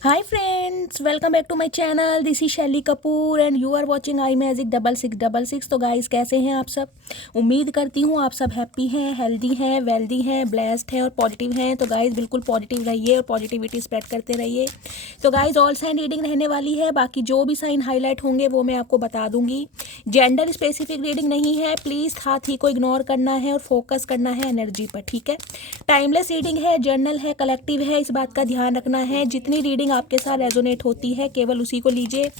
Hi friends, welcome back to my channel. This is Shaili Kapoor and you are watching I magic 6666। तो guys कैसे हैं आप सब। उम्मीद करती हूँ आप सब हैप्पी हैं, हेल्दी हैं, वेल्दी हैं, ब्लेस्ड हैं और पॉजिटिव हैं। तो गाइस बिल्कुल पॉजिटिव रहिए और पॉजिटिविटी स्प्रेड करते रहिए। तो गाइस ऑल साइन रीडिंग रहने वाली है, बाकी जो भी साइन हाईलाइट होंगे वो मैं आपको बता दूंगी। जेंडर स्पेसिफिक रीडिंग नहीं है, प्लीज़ हाथी को इग्नोर करना है और फोकस करना है एनर्जी पर, ठीक है। टाइमलेस रीडिंग है, जर्नल है, कलेक्टिव है, इस बात का ध्यान रखना है। जितनी रीडिंग आपके साथ रेजोनेट होती है केवल उसी को लीजिए,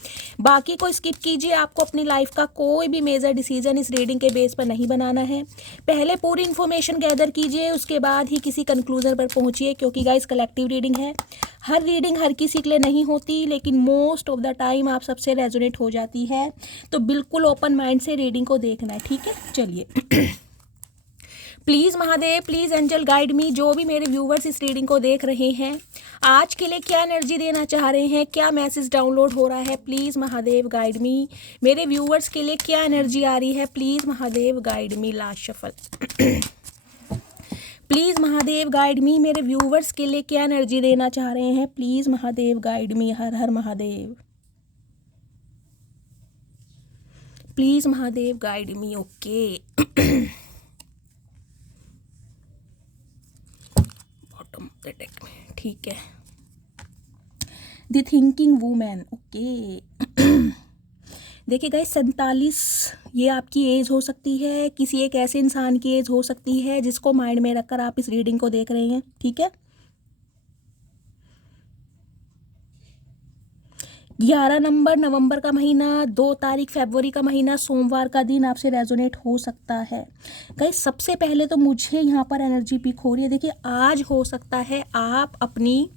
बाकी को स्किप कीजिए। आपको अपनी लाइफ का कोई भी मेजर डिसीजन इस रीडिंग के बेस पर नहीं बनाना है। पहले पूरी इन्फॉर्मेशन गैदर कीजिए, उसके बाद ही किसी कंक्लूजन पर पहुंचिए, क्योंकि गाइस कलेक्टिव रीडिंग है। हर रीडिंग हर किसी के लिए नहीं होती, लेकिन मोस्ट ऑफ द टाइम आप सबसे रेजोनेट हो जाती है। तो बिल्कुल ओपन माइंड से रीडिंग को देखना है, ठीक है। चलिए please Mahadev, please angel guide me. जो भी मेरे व्यूवर्स इस रीडिंग को देख रहे हैं, आज के लिए क्या एनर्जी देना चाह रहे हैं, क्या मैसेज डाउनलोड हो रहा है, प्लीज़ महादेव गाइड मी। मेरे व्यूवर्स के लिए क्या एनर्जी आ रही है, please Mahadev guide me. Last shuffle please Mahadev guide मी। मेरे व्यूवर्स के लिए क्या एनर्जी देना चाह रहे हैं, please Mahadev guide me. Her her Mahadev, please Mahadev guide me. Okay deck में, ठीक है। The thinking women, okay. देखिए गाइस 47 ये आपकी एज हो सकती है, किसी एक ऐसे इंसान की एज हो सकती है जिसको माइंड में रखकर आप इस रीडिंग को देख रहे हैं, ठीक है। 11 नवंबर का महीना, 2 तारीख फरवरी का महीना, सोमवार का दिन आपसे रेजोनेट हो सकता है। गाइस सबसे पहले तो मुझे यहाँ पर एनर्जी पिक हो रही है। देखिए आज हो सकता है आप अपनी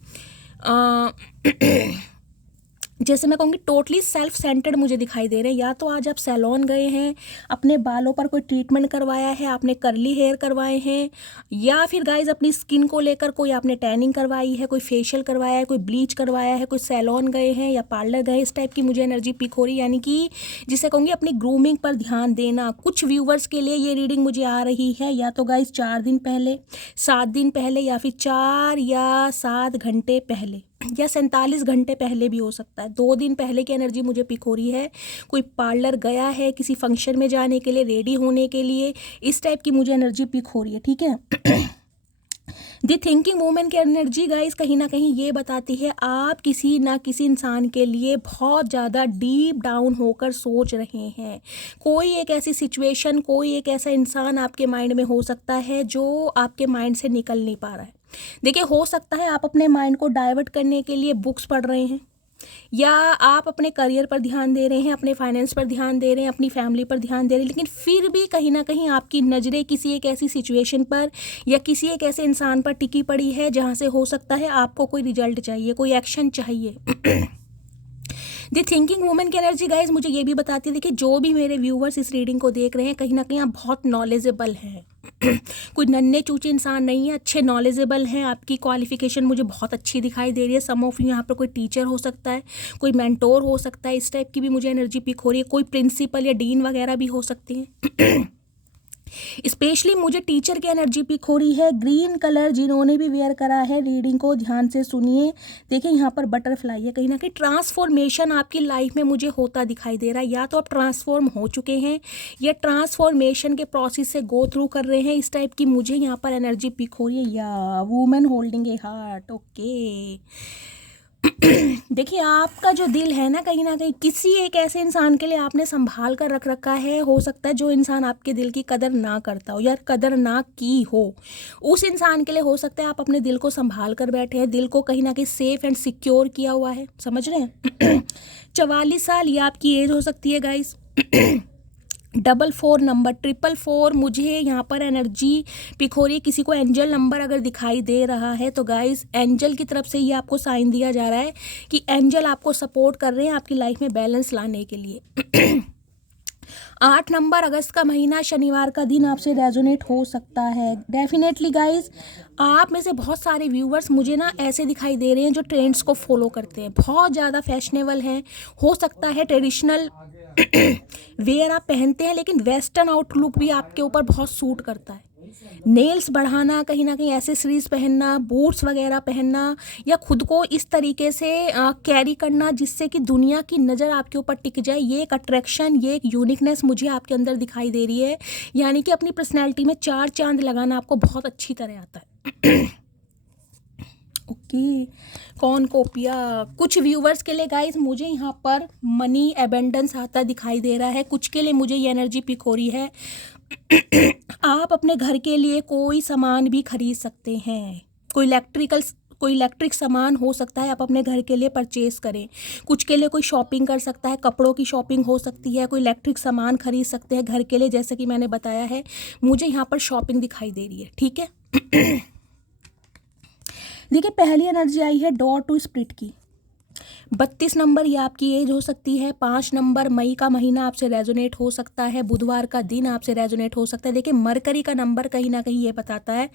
जैसे मैं कहूँगी टोटली सेल्फ सेंटर्ड मुझे दिखाई दे रहे हैं। या तो आज आप सैलून गए हैं, अपने बालों पर कोई ट्रीटमेंट करवाया है, आपने कर्ली हेयर करवाए हैं, या फिर गाइज अपनी स्किन को लेकर कोई आपने टैनिंग करवाई है, कोई फेशियल करवाया है, कोई ब्लीच करवाया है, कोई सैलून गए हैं या पार्लर गए। इस टाइप की मुझे एनर्जी पिक हो रही है, यानी कि जिसे कहूँगी अपनी ग्रूमिंग पर ध्यान देना। कुछ व्यूवर्स के लिए ये रीडिंग मुझे आ रही है या तो गाइज 4 दिन पहले, 7 दिन पहले, या फिर 4 या 7 घंटे पहले, या 47 घंटे पहले भी हो सकता है। 2 दिन पहले की एनर्जी मुझे पिक हो रही है। कोई पार्लर गया है किसी फंक्शन में जाने के लिए, रेडी होने के लिए, इस टाइप की मुझे एनर्जी पिक हो रही है, ठीक है। द थिंकिंग वूमेन की एनर्जी गाइस कहीं ना कहीं ये बताती है आप किसी ना किसी इंसान के लिए बहुत ज़्यादा डीप डाउन होकर सोच रहे हैं। कोई एक ऐसी सिचुएशन, कोई एक ऐसा इंसान आपके माइंड में हो सकता है जो आपके माइंड से निकल नहीं पा रहा है। देखिए हो सकता है आप अपने माइंड को डाइवर्ट करने के लिए बुक्स पढ़ रहे हैं, या आप अपने करियर पर ध्यान दे रहे हैं, अपने फाइनेंस पर ध्यान दे रहे हैं, अपनी फैमिली पर ध्यान दे रहे हैं, लेकिन फिर भी कहीं ना कहीं आपकी नज़रें किसी एक ऐसी सिचुएशन पर या किसी एक ऐसे इंसान पर टिकी पड़ी है जहां से हो सकता है आपको कोई रिजल्ट चाहिए, कोई एक्शन चाहिए। दी थिंकिंग वुमेन की एनर्जी गाइज मुझे ये भी बताती है, देखिए जो भी मेरे व्यूवर्स इस रीडिंग को देख रहे हैं, कहीं ना कहीं आप बहुत नॉलेजेबल हैं। कोई नन्हे चूचे इंसान नहीं है, अच्छे नॉलेजेबल हैं। आपकी क्वालिफिकेशन मुझे बहुत अच्छी दिखाई दे रही है। सम ऑफ यू यहाँ पर कोई टीचर हो सकता है, कोई मेंटोर हो सकता है, इस टाइप की भी मुझे एनर्जी पिक हो रही है। कोई प्रिंसिपल या डीन वगैरह भी हो सकती हैं। स्पेशली मुझे टीचर की एनर्जी पिक हो रही है। ग्रीन कलर जिन्होंने भी वेयर करा है, रीडिंग को ध्यान से सुनिए। देखिए यहाँ पर बटरफ्लाई है, कहीं ना कहीं ट्रांसफॉर्मेशन आपकी लाइफ में मुझे होता दिखाई दे रहा है। या तो आप ट्रांसफॉर्म हो चुके हैं या ट्रांसफॉर्मेशन के प्रोसेस से गो थ्रू कर रहे हैं, इस टाइप की मुझे यहाँ पर एनर्जी पिक हो रही है। या वुमेन होल्डिंग ए हार्ट, ओके। देखिए आपका जो दिल है ना कहीं किसी एक ऐसे इंसान के लिए आपने संभाल कर रख रखा है। हो सकता है जो इंसान आपके दिल की कदर ना करता हो या कदर ना की हो, उस इंसान के लिए हो सकता है आप अपने दिल को संभाल कर बैठे हैं। दिल को कहीं ना कहीं सेफ एंड सिक्योर किया हुआ है, समझ रहे हैं। 44 साल ये आपकी एज हो सकती है गाइस। 44 नंबर, 444 मुझे यहाँ पर एनर्जी पिक हो रही है। किसी को एंजल नंबर अगर दिखाई दे रहा है तो गाइस एंजल की तरफ से ये आपको साइन दिया जा रहा है कि एंजल आपको सपोर्ट कर रहे हैं आपकी लाइफ में बैलेंस लाने के लिए। 8 नंबर, अगस्त का महीना, शनिवार का दिन आपसे रेजोनेट हो सकता है। डेफिनेटली गाइज आप में से बहुत सारे व्यूवर्स मुझे ना ऐसे दिखाई दे रहे हैं जो ट्रेंड्स को फॉलो करते हैं, बहुत ज़्यादा फैशनेबल हैं। हो सकता है ट्रेडिशनल वेयर आप पहनते हैं, लेकिन वेस्टर्न आउटलुक भी आपके ऊपर बहुत सूट करता है। नेल्स बढ़ाना, कहीं ना कहीं एसेसरीज पहनना, बूट्स वगैरह पहनना, या खुद को इस तरीके से कैरी करना जिससे कि दुनिया की नज़र आपके ऊपर टिक जाए, ये एक अट्रैक्शन, ये एक यूनिकनेस मुझे आपके अंदर दिखाई दे रही है। यानी कि अपनी पर्सनैलिटी में 4 चांद लगाना आपको बहुत अच्छी तरह आता है। ओके, कौन कॉपिया, कुछ व्यूवर्स के लिए गाइस मुझे यहाँ पर मनी एबेंडेंस आता दिखाई दे रहा है, कुछ के लिए मुझे ये एनर्जी पिक हो रही है। आप अपने घर के लिए कोई सामान भी खरीद सकते हैं, कोई इलेक्ट्रिक सामान हो सकता है, आप अपने घर के लिए परचेज करें। कुछ के लिए कोई शॉपिंग कर सकता है, कपड़ों की शॉपिंग हो सकती है, कोई इलेक्ट्रिक सामान खरीद सकते हैं घर के लिए, जैसे कि मैंने बताया है। मुझे यहाँ पर शॉपिंग दिखाई दे रही है, ठीक है। देखिए, पहली एनर्जी आई है डोर टू स्प्रिट की। 32 नंबर ये आपकी एज हो सकती है। 5 नंबर मई का महीना आपसे रेजोनेट हो सकता है, बुधवार का दिन आपसे रेजोनेट हो सकता है। देखिए, मरकरी का नंबर कहीं ना कहीं ये बताता है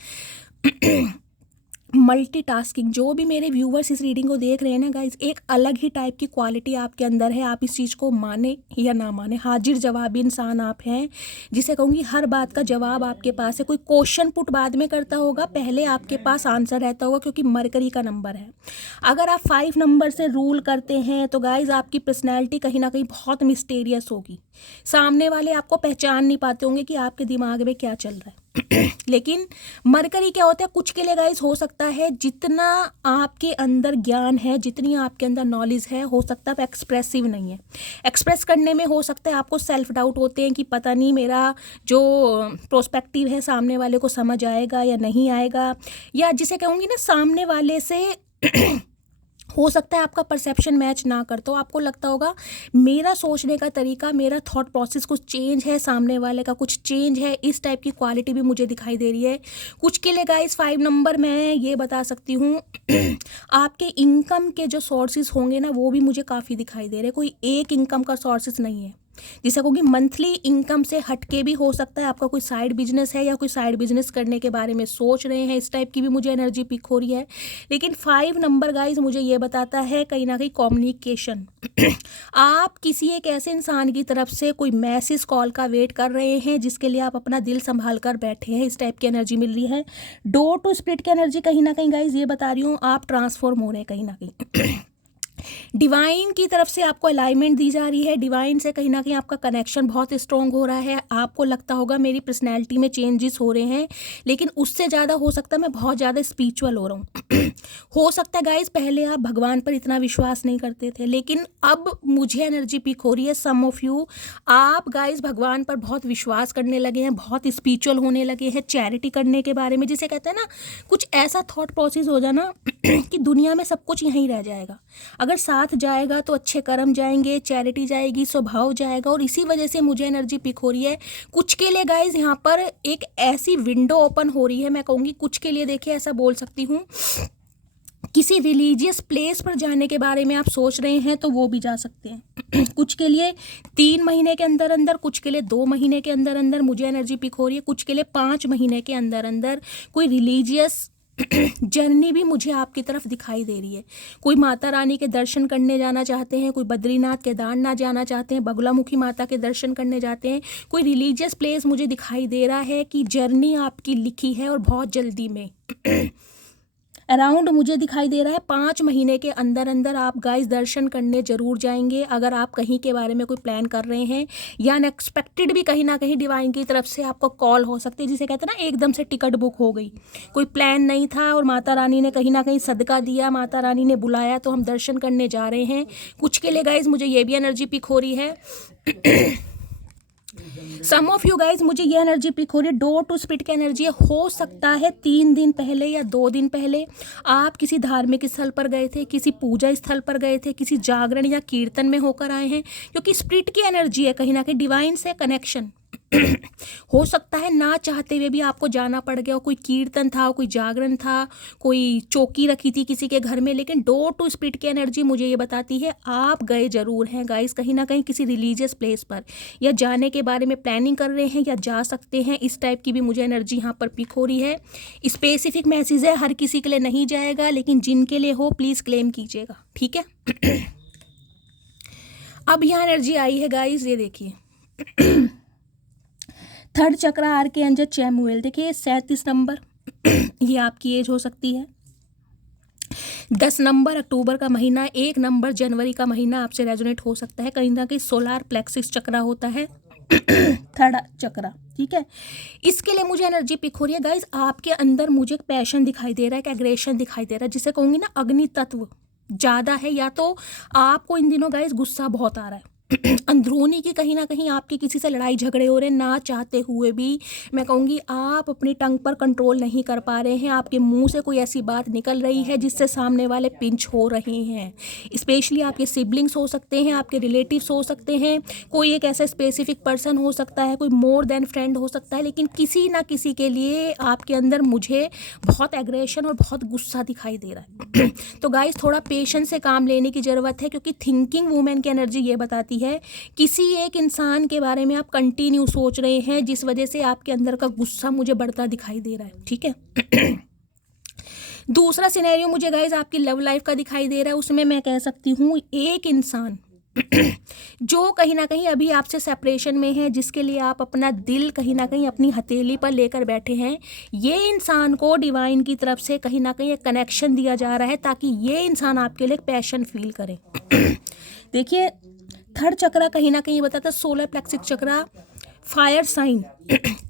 मल्टीटास्किंग। जो भी मेरे व्यूवर्स इस रीडिंग को देख रहे हैं ना गाइज, एक अलग ही टाइप की क्वालिटी आपके अंदर है। आप इस चीज़ को माने या ना माने, हाजिर जवाबी इंसान आप हैं, जिसे कहूँगी हर बात का जवाब आपके पास है। कोई क्वेश्चन पुट बाद में करता होगा, पहले आपके पास आंसर रहता होगा, क्योंकि मरकरी का नंबर है। अगर आप 5 नंबर से रूल करते हैं तो गाइज आपकी पर्सनैलिटी कहीं ना कहीं बहुत मिस्टीरियस होगी। सामने वाले आपको पहचान नहीं पाते होंगे कि आपके दिमाग में क्या चल रहा है। लेकिन मरकरी क्या होता है, कुछ के लिए गाइस हो सकता है जितना आपके अंदर ज्ञान है, जितनी आपके अंदर नॉलेज है, हो सकता है एक्सप्रेसिव नहीं है। एक्सप्रेस करने में हो सकता है आपको सेल्फ डाउट होते हैं कि पता नहीं मेरा जो प्रोस्पेक्टिव है सामने वाले को समझ आएगा या नहीं आएगा, या जिसे कहूँगी ना सामने वाले से हो सकता है आपका परसेप्शन मैच ना कर, तो आपको लगता होगा मेरा सोचने का तरीका, मेरा थॉट प्रोसेस कुछ चेंज है, सामने वाले का कुछ चेंज है। इस टाइप की क्वालिटी भी मुझे दिखाई दे रही है। कुछ के लिए गाइस 5 नंबर मैं ये बता सकती हूँ आपके इनकम के जो सोर्सेज होंगे ना, वो भी मुझे काफ़ी दिखाई दे रहे हैं। कोई एक इनकम का सोर्सेज नहीं है, जिसे कहूँगी मंथली इनकम से हटके भी हो सकता है आपका कोई साइड बिजनेस है, या कोई साइड बिजनेस करने के बारे में सोच रहे हैं। इस टाइप की भी मुझे एनर्जी पिक हो रही है। लेकिन 5 नंबर गाइज मुझे ये बताता है कहीं ना कहीं कम्युनिकेशन। आप किसी एक ऐसे इंसान की तरफ से कोई मैसेज कॉल का वेट कर रहे हैं, जिसके लिए आप अपना दिल संभाल कर बैठे हैं। इस टाइप की एनर्जी मिल रही है। डोर टू स्प्रिट की एनर्जी कहीं ना कहीं गाइज ये बता रही हूँ आप ट्रांसफॉर्म हो रहे हैं कहीं ना कहीं। डिवाइन की तरफ से आपको अलाइनमेंट दी जा रही है। डिवाइन से कहीं ना कहीं आपका कनेक्शन बहुत स्ट्रॉन्ग हो रहा है। आपको लगता होगा मेरी पर्सनैलिटी में चेंजेस हो रहे हैं, लेकिन उससे ज़्यादा हो सकता है मैं बहुत ज़्यादा स्पिरिचुअल हो रहा हूँ। हो सकता है गाइज पहले आप भगवान पर इतना विश्वास नहीं करते थे, लेकिन अब मुझे एनर्जी पिक हो रही है सम ऑफ यू, आप गाइज भगवान पर बहुत विश्वास करने लगे हैं, बहुत स्पिरिचुअल होने लगे हैं। चैरिटी करने के बारे में, जिसे कहते हैं ना, कुछ ऐसा थॉट प्रोसेस हो जाना कि दुनिया में सब कुछ यहीं रह जाएगा। अगर साथ जाएगा तो अच्छे कर्म जाएंगे, चैरिटी जाएगी, स्वभाव जाएगा। और इसी वजह से मुझे एनर्जी पिक हो रही है। कुछ के लिए गाइज यहाँ पर एक ऐसी विंडो ओपन हो रही है, मैं कहूँगी कुछ के लिए, देखिए ऐसा बोल सकती हूँ, किसी रिलीजियस प्लेस पर जाने के बारे में आप सोच रहे हैं तो वो भी जा सकते हैं। कुछ के लिए 3 महीने के अंदर अंदर, कुछ के लिए 2 महीने के अंदर अंदर मुझे एनर्जी पिक हो रही है। कुछ के लिए 5 महीने के अंदर अंदर कोई रिलीजियस जर्नी भी मुझे आपकी तरफ दिखाई दे रही है। कोई माता रानी के दर्शन करने जाना चाहते हैं, कोई बद्रीनाथ केदारनाथ जाना चाहते हैं, बगुलामुखी माता के दर्शन करने जाते हैं, कोई रिलीजियस प्लेस मुझे दिखाई दे रहा है कि जर्नी आपकी लिखी है और बहुत जल्दी में अराउंड मुझे दिखाई दे रहा है 5 महीने के अंदर अंदर आप गाइस दर्शन करने जरूर जाएंगे। अगर आप कहीं के बारे में कोई प्लान कर रहे हैं, या अनएक्सपेक्टेड भी कहीं ना कहीं डिवाइन की तरफ से आपको कॉल हो सकती है, जिसे कहते हैं ना एकदम से टिकट बुक हो गई, कोई प्लान नहीं था और माता रानी ने कहीं ना कहीं सदका दिया, माता रानी ने बुलाया तो हम दर्शन करने जा रहे हैं। कुछ के लिए गाइज मुझे ये भी एनर्जी पिक हो रही है। सम ऑफ यू गाइज मुझे ये एनर्जी पिक हो रही है। डोर टू स्पिरिट की एनर्जी हो सकता है 3 दिन पहले या 2 दिन पहले आप किसी धार्मिक स्थल पर गए थे, किसी पूजा स्थल पर गए थे, किसी जागरण या कीर्तन में होकर आए हैं, क्योंकि स्पिरिट की एनर्जी है कहीं ना कहीं, डिवाइन से कनेक्शन। हो सकता है ना चाहते हुए भी आपको जाना पड़ गया, कोई कीर्तन था, कोई जागरण था, कोई चौकी रखी थी किसी के घर में, लेकिन डोर टू स्पिरिट की एनर्जी मुझे ये बताती है आप गए जरूर हैं गाइस, कहीं ना कहीं किसी रिलीजियस प्लेस पर, या जाने के बारे में प्लानिंग कर रहे हैं या जा सकते हैं। इस टाइप की भी मुझे एनर्जी यहाँ पर पिक हो रही है। स्पेसिफिक मैसेज है, हर किसी के लिए नहीं जाएगा, लेकिन जिनके लिए हो प्लीज़ क्लेम कीजिएगा, ठीक है। अब यहाँ एनर्जी आई है गाइस, ये देखिए थर्ड चक्रा आर्कएंजल चैमुएल, देखिए 37 नंबर ये आपकी एज हो सकती है। 10 नंबर अक्टूबर का महीना, 1 नंबर जनवरी का महीना आपसे रेजोनेट हो सकता है। कहीं ना कहीं सोलार प्लेक्सिस चक्रा होता है थर्ड चक्रा, ठीक है। इसके लिए मुझे एनर्जी पिक हो रही है गाइज, आपके अंदर मुझे एक पैशन दिखाई दे रहा है, एक एग्रेशन दिखाई दे रहा है, जिसे कहूँगी ना अग्नि तत्व ज़्यादा है, या तो आपको इन दिनों गाइज गुस्सा बहुत आ रहा है अंदरूनी की, कहीं ना कहीं आपकी किसी से लड़ाई झगड़े हो रहे हैं, ना चाहते हुए भी मैं कहूँगी आप अपनी टंग पर कंट्रोल नहीं कर पा रहे हैं, आपके मुंह से कोई ऐसी बात निकल रही है जिससे सामने वाले पिंच हो रहे हैं। स्पेशली आपके सिबलिंग्स हो सकते हैं, आपके रिलेटिव्स हो सकते हैं, कोई एक ऐसा स्पेसिफिक पर्सन हो सकता है, कोई मोर देन फ्रेंड हो सकता है, लेकिन किसी ना किसी के लिए आपके अंदर मुझे बहुत एग्रेशन और बहुत गुस्सा दिखाई दे रहा है तो गाइस थोड़ा पेशेंस से काम लेने की ज़रूरत है, क्योंकि थिंकिंग वूमेन की एनर्जी ये बताती है किसी एक इंसान के बारे में आप कंटिन्यू सोच रहे हैं, जिस वजह से आपके अंदर का गुस्सा मुझे बढ़ता दिखाई दे रहा है, ठीक है। दूसरा सिनेरियो मुझे गाइज आपकी लव लाइफ का दिखाई दे रहा है, उसमें मैं कह सकती हूँ एक इंसान जो कहीं ना कहीं अभी आपसे सेपरेशन में है, जिसके लिए आप अपना दिल कहीं ना कहीं अपनी हथेली पर लेकर बैठे हैं, ये इंसान को डिवाइन की तरफ से कहीं ना कहीं एक कनेक्शन दिया जा रहा है ताकि ये इंसान आपके लिए एक पैशन फील करे देखिए थर्ड चक्रा कहीं ना कहीं बताता है solar plexus chakra fire sign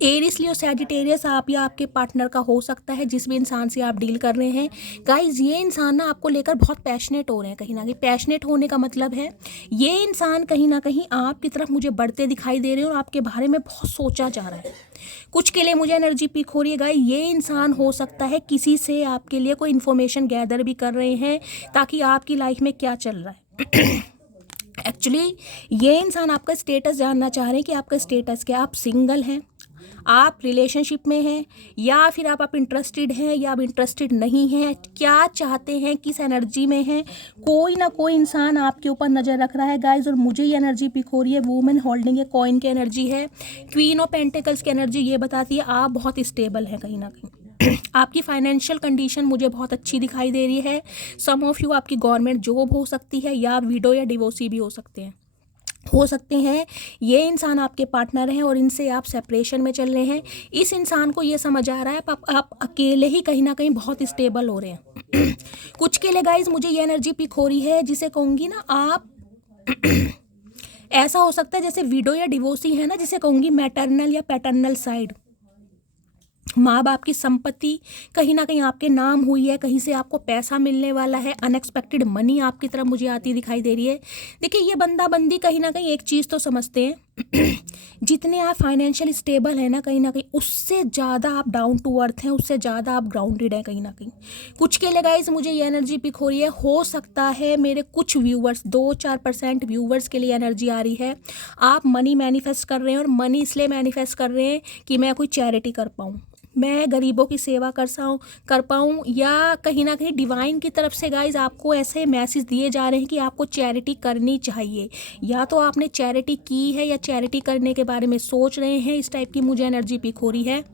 Aries Leo Sagittarius आप या आपके पार्टनर का हो सकता है, जिस भी इंसान से आप डील कर रहे हैं। गाइज ये इंसान ना आपको लेकर बहुत पैशनेट हो रहे हैं, कहीं ना कहीं पैशनेट होने का मतलब है ये इंसान कहीं ना कहीं आपकी तरफ मुझे बढ़ते दिखाई दे रहे हैं और आपके बारे में बहुत सोचा जा रहा है। कुछ के लिए मुझे एनर्जी पिक हो रही है गाइस, ये इंसान हो सकता है किसी से आपके लिए कोई इन्फॉर्मेशन गैदर भी कर रहे हैं ताकि आपकी लाइफ में क्या चल रहा है एक्चुअली ये इंसान आपका स्टेटस जानना चाह रहे हैं कि आपका स्टेटस क्या, आप सिंगल हैं, आप रिलेशनशिप में हैं, या फिर आप इंटरेस्टेड हैं या आप इंटरेस्टेड नहीं हैं, क्या चाहते हैं, किस एनर्जी में हैं। कोई ना कोई इंसान आपके ऊपर नज़र रख रहा है गाइज। और मुझे ये एनर्जी पिक हो रही है वुमेन होल्डिंग ए कॉइन की एनर्जी है, क्वीन ऑफ पेंटिकल्स की एनर्जी ये बताती है आप बहुत स्टेबल हैं कहीं ना कहीं आपकी फाइनेंशियल कंडीशन मुझे बहुत अच्छी दिखाई दे रही है। सम ऑफ यू आपकी गवर्नमेंट जॉब हो सकती है, या विडो या डिवोर्सी भी हो सकते हैं। ये इंसान आपके पार्टनर हैं और इनसे आप सेपरेशन में चल रहे हैं। इस इंसान को ये समझ आ रहा है आप अकेले ही कहीं ना कहीं बहुत स्टेबल हो रहे हैं कुछ के लिए गाइज मुझे ये एनर्जी पिक हो रही है जिसे कहूँगी ना आप ऐसा हो सकता है जैसे विडो या डिवोर्सी है ना, जिसे कहूँगी मैटरनल या पैटर्नल साइड, माँ बाप की संपत्ति कहीं ना कहीं आपके नाम हुई है, कहीं से आपको पैसा मिलने वाला है, अनएक्सपेक्टेड मनी आपकी तरफ मुझे आती दिखाई दे रही है। देखिए ये बंदा बंदी कहीं ना कहीं एक चीज़ तो समझते हैं जितने आप फाइनेंशियल स्टेबल हैं ना कहीं उससे ज़्यादा आप डाउन टू अर्थ हैं, उससे ज़्यादा आप ग्राउंडेड हैं कहीं ना कहीं। कुछ के लिए गाइस मुझे ये एनर्जी पिक हो रही है, हो सकता है मेरे कुछ व्यूवर्स 2-4% व्यूवर्स के लिए एनर्जी आ रही है, आप मनी मैनिफेस्ट कर रहे हैं और मनी इसलिए मैनिफेस्ट कर रहे हैं कि मैं कोई चैरिटी कर पाऊँ, मैं गरीबों की सेवा कर पाऊँ, या कहीं ना कहीं डिवाइन की तरफ से गाइज आपको ऐसे मैसेज दिए जा रहे हैं कि आपको चैरिटी करनी चाहिए, या तो आपने चैरिटी की है या चैरिटी करने के बारे में सोच रहे हैं। इस टाइप की मुझे एनर्जी पिक हो रही है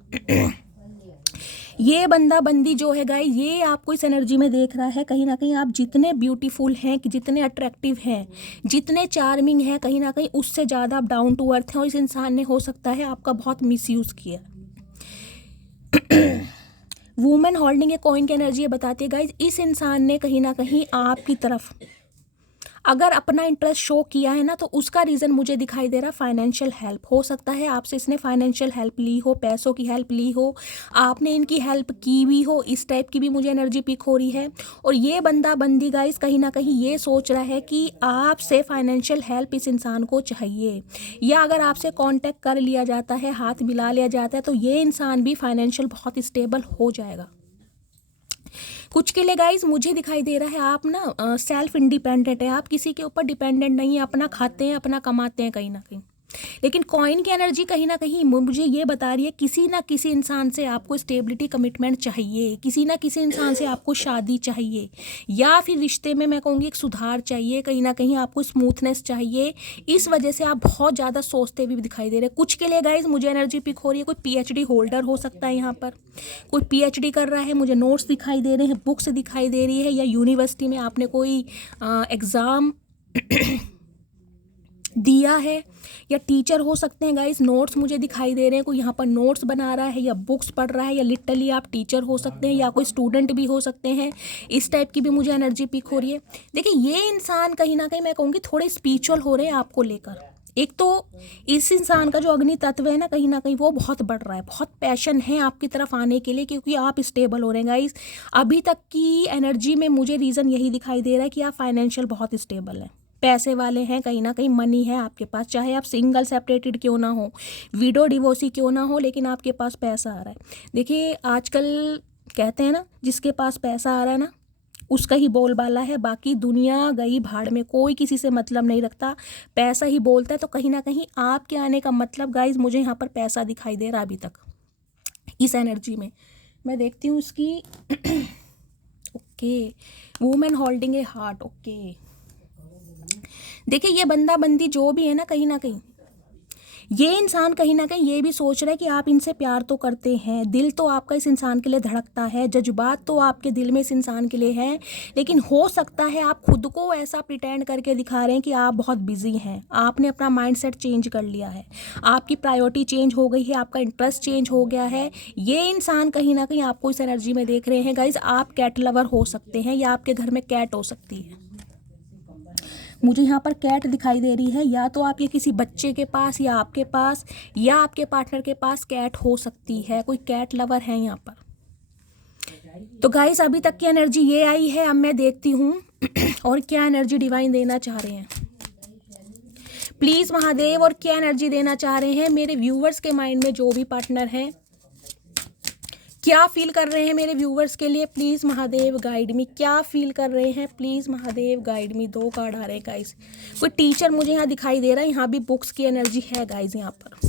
ये बंदा बंदी जो है गाइज ये आपको इस एनर्जी में देख रहा है, कहीं ना कहीं आप जितने ब्यूटीफुल हैं, जितने अट्रैक्टिव हैं, जितने चार्मिंग हैं, कहीं ना कहीं उससे ज़्यादा आप डाउन टू अर्थ हैं और इस इंसान ने हो सकता है आपका बहुत मिसयूज़ किया। वुमेन होल्डिंग ए कॉइन की एनर्जी ये बताती है गाइज इस इंसान ने कहीं ना कहीं आपकी तरफ अगर अपना इंटरेस्ट शो किया है ना, तो उसका रीज़न मुझे दिखाई दे रहा फाइनेंशियल हेल्प। हो सकता है आपसे इसने फाइनेंशियल हेल्प ली हो, पैसों की हेल्प ली हो, आपने इनकी हेल्प की भी हो, इस टाइप की भी मुझे एनर्जी पिक हो रही है। और ये बंदा बंदी गाइस कहीं ना कहीं ये सोच रहा है कि आपसे फाइनेंशियल हेल्प इस इंसान को चाहिए, या अगर आपसे कॉन्टेक्ट कर लिया जाता है, हाथ मिला लिया जाता है, तो ये इंसान भी फाइनेंशियल बहुत स्टेबल हो जाएगा। कुछ के लिए गाइज मुझे दिखाई दे रहा है आप ना सेल्फ इंडिपेंडेंट है, आप किसी के ऊपर डिपेंडेंट नहीं है, अपना खाते हैं, अपना कमाते हैं कहीं ना कहीं। लेकिन कॉइन की एनर्जी कहीं ना कहीं मुझे ये बता रही है किसी ना किसी इंसान से आपको स्टेबिलिटी कमिटमेंट चाहिए, किसी ना किसी इंसान से आपको शादी चाहिए, या फिर रिश्ते में मैं कहूँगी एक सुधार चाहिए, कहीं ना कहीं आपको स्मूथनेस चाहिए। इस वजह से आप बहुत ज़्यादा सोचते भी दिखाई दे रहे हैं। कुछ के लिए गाइज मुझे एनर्जी पिक हो रही है कोई PhD होल्डर हो सकता है, यहाँ पर कोई PhD कर रहा है, मुझे नोट्स दिखाई दे रहे हैं, बुक्स दिखाई दे रही है, या यूनिवर्सिटी में आपने कोई एग्ज़ाम दिया है, या टीचर हो सकते हैं गाइस। नोट्स मुझे दिखाई दे रहे हैं, कोई यहाँ पर नोट्स बना रहा है या बुक्स पढ़ रहा है, या लिटरली आप टीचर हो सकते हैं या कोई स्टूडेंट भी हो सकते हैं। इस टाइप की भी मुझे एनर्जी पिक हो रही है। देखिए ये इंसान कहीं ना कहीं मैं कहूँगी थोड़े स्पिरिचुअल हो रहे हैं आपको लेकर। एक तो इस इंसान का जो अग्नि तत्व है ना कहीं वो बहुत बढ़ रहा है, बहुत पैशन है आपकी तरफ आने के लिए, क्योंकि आप स्टेबल हो रहे हैं गाइस। अभी तक की एनर्जी में मुझे रीज़न यही दिखाई दे रहा है कि आप फाइनेंशियल बहुत स्टेबल हैं, पैसे वाले हैं, कहीं ना कहीं मनी है आपके पास। चाहे आप सिंगल सेपरेटेड क्यों ना हो, विडो डिवोर्सी क्यों ना हो, लेकिन आपके पास पैसा आ रहा है। देखिए आजकल कहते हैं ना, जिसके पास पैसा आ रहा है ना उसका ही बोलबाला है, बाकी दुनिया गई भाड़ में, कोई किसी से मतलब नहीं रखता, पैसा ही बोलता है। तो कहीं ना कहीं आपके आने का मतलब गाइज मुझे यहाँ पर पैसा दिखाई दे रहा अभी तक इस एनर्जी में। मैं देखती हूँ इसकी ओके, वुमेन होल्डिंग ए हार्ट। ओके देखिए ये बंदा बंदी जो भी है ना कहीं ये इंसान कहीं ना कहीं ये भी सोच रहा है कि आप इनसे प्यार तो करते हैं, दिल तो आपका इस इंसान के लिए धड़कता है, जज्बात तो आपके दिल में इस इंसान के लिए हैं, लेकिन हो सकता है आप खुद को ऐसा प्रिटेंड करके दिखा रहे हैं कि आप बहुत बिजी हैं, आपने अपना माइंडसेट चेंज कर लिया है, आपकी प्रायोरिटी चेंज हो गई है, आपका इंटरेस्ट चेंज हो गया है। ये इंसान कहीं ना कहीं आपको इस एनर्जी में देख रहे हैं गाइज। आप कैट लवर हो सकते हैं या आपके घर में कैट हो सकती है। मुझे यहाँ पर कैट दिखाई दे रही है, या तो आपके किसी बच्चे के पास या आपके पास या आपके पार्टनर के पास कैट हो सकती है, कोई कैट लवर है यहाँ पर। तो गाइस अभी तक की एनर्जी ये आई है, अब मैं देखती हूँ और क्या एनर्जी डिवाइन देना चाह रहे हैं प्लीज़ महादेव, और क्या एनर्जी देना चाह रहे हैं मेरे व्यूवर्स के माइंड में, जो भी पार्टनर हैं क्या फील कर रहे हैं मेरे व्यूवर्स के लिए। प्लीज़ महादेव गाइड मी, क्या फील कर रहे हैं please Mahadev guide me. 2 card आ रहे हैं गाइस। कोई टीचर मुझे यहाँ दिखाई दे रहा है, यहाँ भी बुक्स की एनर्जी है गाइस। यहाँ पर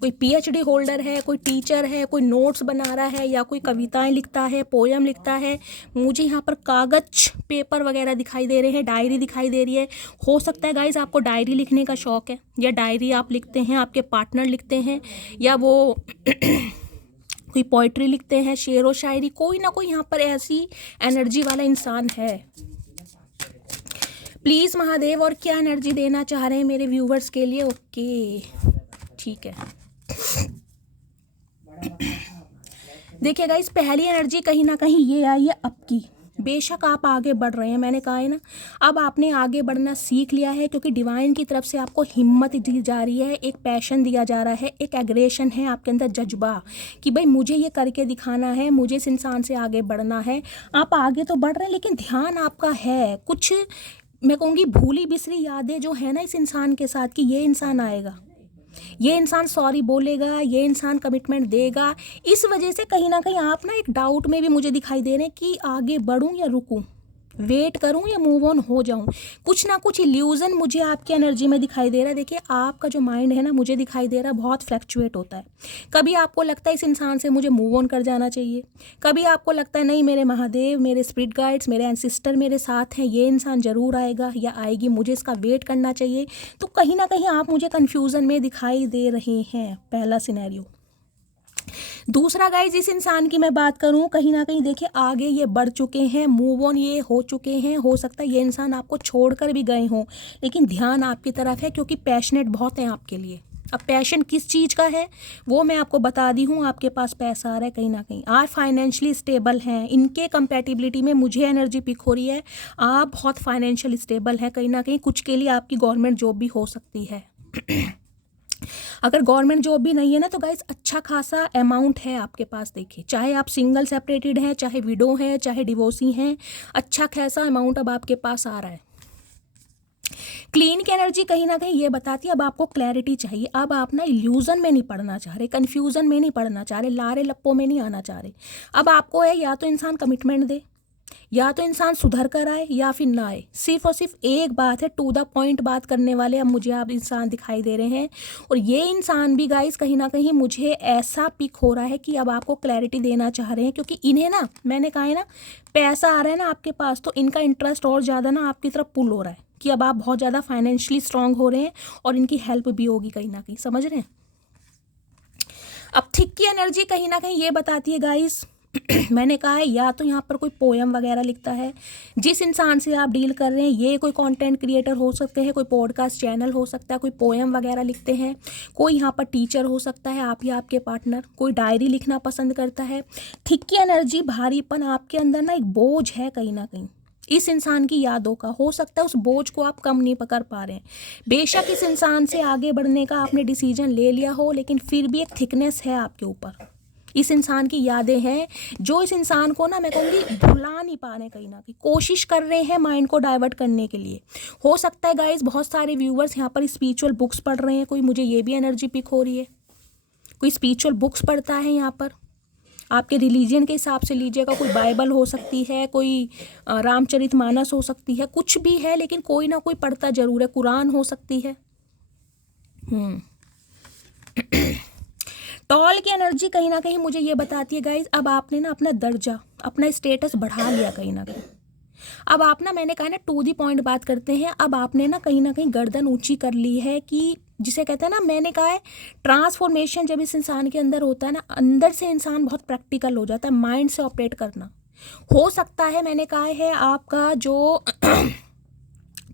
कोई PhD होल्डर है, कोई टीचर है, कोई नोट्स बना रहा है, या कोई कविताएं लिखता है, पोयम लिखता है। मुझे यहाँ पर कागज पेपर वगैरह दिखाई दे रहे हैं, डायरी दिखाई दे रही है। हो सकता है गाइस आपको डायरी लिखने का शौक है, या डायरी आप लिखते हैं, आपके पार्टनर लिखते हैं, या वो कोई पोइट्री लिखते हैं, शेर व शायरी, कोई ना कोई यहाँ पर ऐसी एनर्जी वाला इंसान है। प्लीज़ महादेव, और क्या एनर्जी देना चाह रहे हैं मेरे व्यूवर्स के लिए। ओके ठीक है। देखिए गाइस पहली एनर्जी कहीं ना कहीं ये आई है अब की। बेशक आप आगे बढ़ रहे हैं, मैंने कहा है ना, अब आपने आगे बढ़ना सीख लिया है, क्योंकि डिवाइन की तरफ से आपको हिम्मत दी जा रही है, एक पैशन दिया जा रहा है, एक एग्रेशन है आपके अंदर, जज्बा कि भाई मुझे ये करके दिखाना है, मुझे इस इंसान से आगे बढ़ना है। आप आगे तो बढ़ रहे हैं, लेकिन ध्यान आपका है कुछ, मैं कहूँगी भूली बिसरी यादें जो है ना इस इंसान के साथ, कि ये इंसान आएगा, ये इंसान सॉरी बोलेगा, ये इंसान कमिटमेंट देगा। इस वजह से कहीं ना कहीं आप ना एक डाउट में भी मुझे दिखाई दे रहे हैं कि आगे बढ़ूं या रुकूं, वेट करूं या मूव ऑन हो जाऊं। कुछ ना कुछ इल्यूजन मुझे आपकी एनर्जी में दिखाई दे रहा है। देखिए आपका जो माइंड है ना, मुझे दिखाई दे रहा है बहुत फ्लैक्चुएट होता है। कभी आपको लगता है इस इंसान से मुझे मूव ऑन कर जाना चाहिए, कभी आपको लगता है नहीं मेरे महादेव, मेरे स्पिरिट गाइड्स, मेरे एंसिस्टर मेरे साथ हैं, ये इंसान ज़रूर आएगा या आएगी, मुझे इसका वेट करना चाहिए। तो कहीं ना कहीं आप मुझे कन्फ्यूज़न में दिखाई दे रहे हैं, पहला सिनेरियो। दूसरा गाइज, इस इंसान की मैं बात करूं, कहीं ना कहीं देखिए आगे ये बढ़ चुके हैं, मूव ऑन ये हो चुके हैं। हो सकता है ये इंसान आपको छोड़कर भी गए हों, लेकिन ध्यान आपकी तरफ है, क्योंकि पैशनेट बहुत हैं आपके लिए। अब पैशन किस चीज़ का है वो मैं आपको बता दी हूँ। आपके पास पैसा आ रहा है, कहीं ना कहीं आप फाइनेंशियली स्टेबल हैं, इनके कंपैटिबिलिटी में मुझे एनर्जी पिक हो रही है। आप बहुत फाइनेंशियल स्टेबल हैं, कहीं ना कहीं कुछ के लिए आपकी गवर्नमेंट जॉब भी हो सकती है। अगर गवर्नमेंट जॉब भी नहीं है ना, तो गाइस अच्छा खासा अमाउंट है आपके पास। देखिए चाहे आप सिंगल सेपरेटेड हैं, चाहे विडो हैं, चाहे डिवोर्सी हैं, अच्छा खासा अमाउंट अब आपके पास आ रहा है। क्लीन की एनर्जी कहीं ना कहीं ये बताती है अब आपको क्लैरिटी चाहिए। अब आप ना इल्यूजन में नहीं पढ़ना चाह रहे, कन्फ्यूजन में नहीं पढ़ना चाह रहे, लारे लप्पों में नहीं आना चाह रहे। अब आपको है या तो इंसान कमिटमेंट दे, या तो इंसान सुधर कर आए, या फिर ना आए। सिर्फ और सिर्फ एक बात है, टू द पॉइंट बात करने वाले अब मुझे आप इंसान दिखाई दे रहे हैं। और ये इंसान भी गाइस कहीं ना कहीं मुझे ऐसा पिक हो रहा है कि अब आपको क्लैरिटी देना चाह रहे हैं, क्योंकि इन्हें ना, मैंने कहा है ना, पैसा आ रहा है ना आपके पास, तो इनका इंटरेस्ट और ज़्यादा ना आपकी तरफ पुल हो रहा है कि अब आप बहुत ज़्यादा फाइनेंशियली स्ट्रांग हो रहे हैं, और इनकी हेल्प भी होगी कहीं ना कहीं, समझ रहे हैं। अब थिक की एनर्जी कहीं ना कहीं ये बताती है गाइस, मैंने कहा है या तो यहाँ पर कोई पोयम वगैरह लिखता है, जिस इंसान से आप डील कर रहे हैं ये कोई कंटेंट क्रिएटर हो सकते हैं, कोई पॉडकास्ट चैनल हो सकता है, कोई पोयम वगैरह लिखते हैं, कोई यहाँ पर टीचर हो सकता है आप या आपके पार्टनर, कोई डायरी लिखना पसंद करता है। ठीक की एनर्जी, भारीपन आपके अंदर ना एक बोझ है कहीं ना कहीं इस इंसान की यादों का। हो सकता है उस बोझ को आप कम नहीं पकड़ पा रहे हैं। बेशक इस इंसान से आगे बढ़ने का आपने डिसीजन ले लिया हो, लेकिन फिर भी एक थिकनेस है आपके ऊपर। इस इंसान की यादें हैं जो इस इंसान को ना मैं कहूँगी भुला नहीं पा रहे, कहीं ना कहीं कोशिश कर रहे हैं माइंड को डाइवर्ट करने के लिए। हो सकता है गाइस बहुत सारे व्यूअर्स यहाँ पर स्पिरिचुअल बुक्स पढ़ रहे हैं, कोई, मुझे ये भी एनर्जी पिक हो रही है, कोई स्पिरिचुअल बुक्स पढ़ता है यहाँ पर। आपके रिलीजन के हिसाब से लीजिएगा, कोई बाइबल हो सकती है, कोई रामचरितमानस हो सकती है, कुछ भी है, लेकिन कोई ना कोई पढ़ता जरूर है, कुरान हो सकती है। टॉल की एनर्जी कहीं ना कहीं मुझे ये बताती है गाइज, अब आपने ना अपना दर्जा, अपना स्टेटस बढ़ा लिया कहीं ना कहीं। अब आप ना, मैंने कहा ना टू दी पॉइंट बात करते हैं, अब आपने ना कहीं गर्दन ऊंची कर ली है कि जिसे कहते हैं ना, मैंने कहा है ट्रांसफॉर्मेशन जब इस इंसान के अंदर होता है ना, अंदर से इंसान बहुत प्रैक्टिकल हो जाता है, माइंड से ऑपरेट करना। हो सकता है मैंने कहा है आपका जो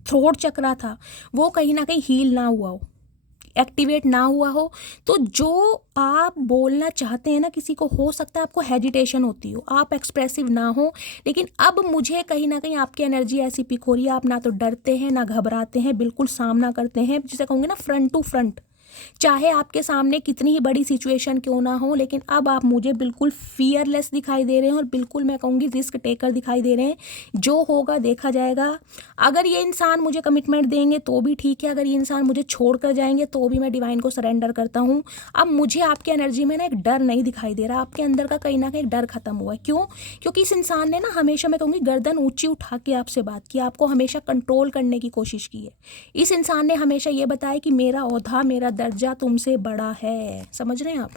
थ्रोट चक्रा था वो कहीं ना कहीं हील ना हुआ हो, एक्टिवेट ना हुआ हो, तो जो आप बोलना चाहते हैं ना किसी को, हो सकता है आपको हेजिटेशन होती हो, आप एक्सप्रेसिव ना हो। लेकिन अब मुझे कहीं ना कहीं आपकी एनर्जी ऐसी पिक हो रही है, आप ना तो डरते हैं ना घबराते हैं, बिल्कुल सामना करते हैं, जिसे कहूँगे ना फ्रंट टू फ्रंट। चाहे आपके सामने कितनी ही बड़ी सिचुएशन क्यों ना हो, लेकिन अब आप मुझे बिल्कुल फियरलेस दिखाई दे रहे हैं और बिल्कुल मैं कहूँगी रिस्क टेकर दिखाई दे रहे हैं। जो होगा देखा जाएगा। अगर ये इंसान मुझे कमिटमेंट देंगे तो भी ठीक है, अगर ये इंसान मुझे छोड़ कर जाएंगे तो भी मैं डिवाइन को सरेंडर करता हूँ। अब मुझे आपकी एनर्जी में ना एक डर नहीं दिखाई दे रहा, आपके अंदर का कहीं ना कहीं डर खत्म हुआ है। क्यों? क्योंकि इस इंसान ने ना हमेशा मैं कहूँगी गर्दन ऊंची उठा के आपसे बात की, आपको हमेशा कंट्रोल करने की कोशिश की है। इस इंसान ने हमेशा ये बताया कि मेरा ओहदा, मेरा दर्जा तुमसे बड़ा है। समझ रहे हैं आप?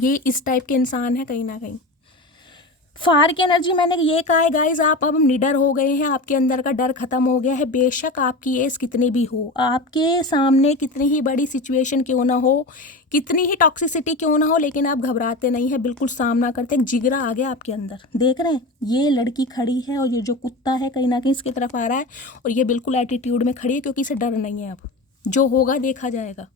ये इस टाइप के इंसान है कहीं ना कहीं। फार की एनर्जी मैंने ये कहा है गाइज, आप अब निडर हो गए हैं, आपके अंदर का डर खत्म हो गया है। बेशक आपकी एज कितनी भी हो, आपके सामने कितनी ही बड़ी सिचुएशन क्यों ना हो, कितनी ही टॉक्सिसिटी क्यों ना हो, लेकिन आप घबराते नहीं है, बिल्कुल सामना करते। एक जिगरा आ गया आपके अंदर। देख रहे हैं ये लड़की खड़ी है और ये जो कुत्ता है कहीं ना कहीं इसकी तरफ आ रहा है और ये बिल्कुल एटीट्यूड में खड़ी है, क्योंकि इसे डर नहीं है। अब जो होगा देखा जाएगा।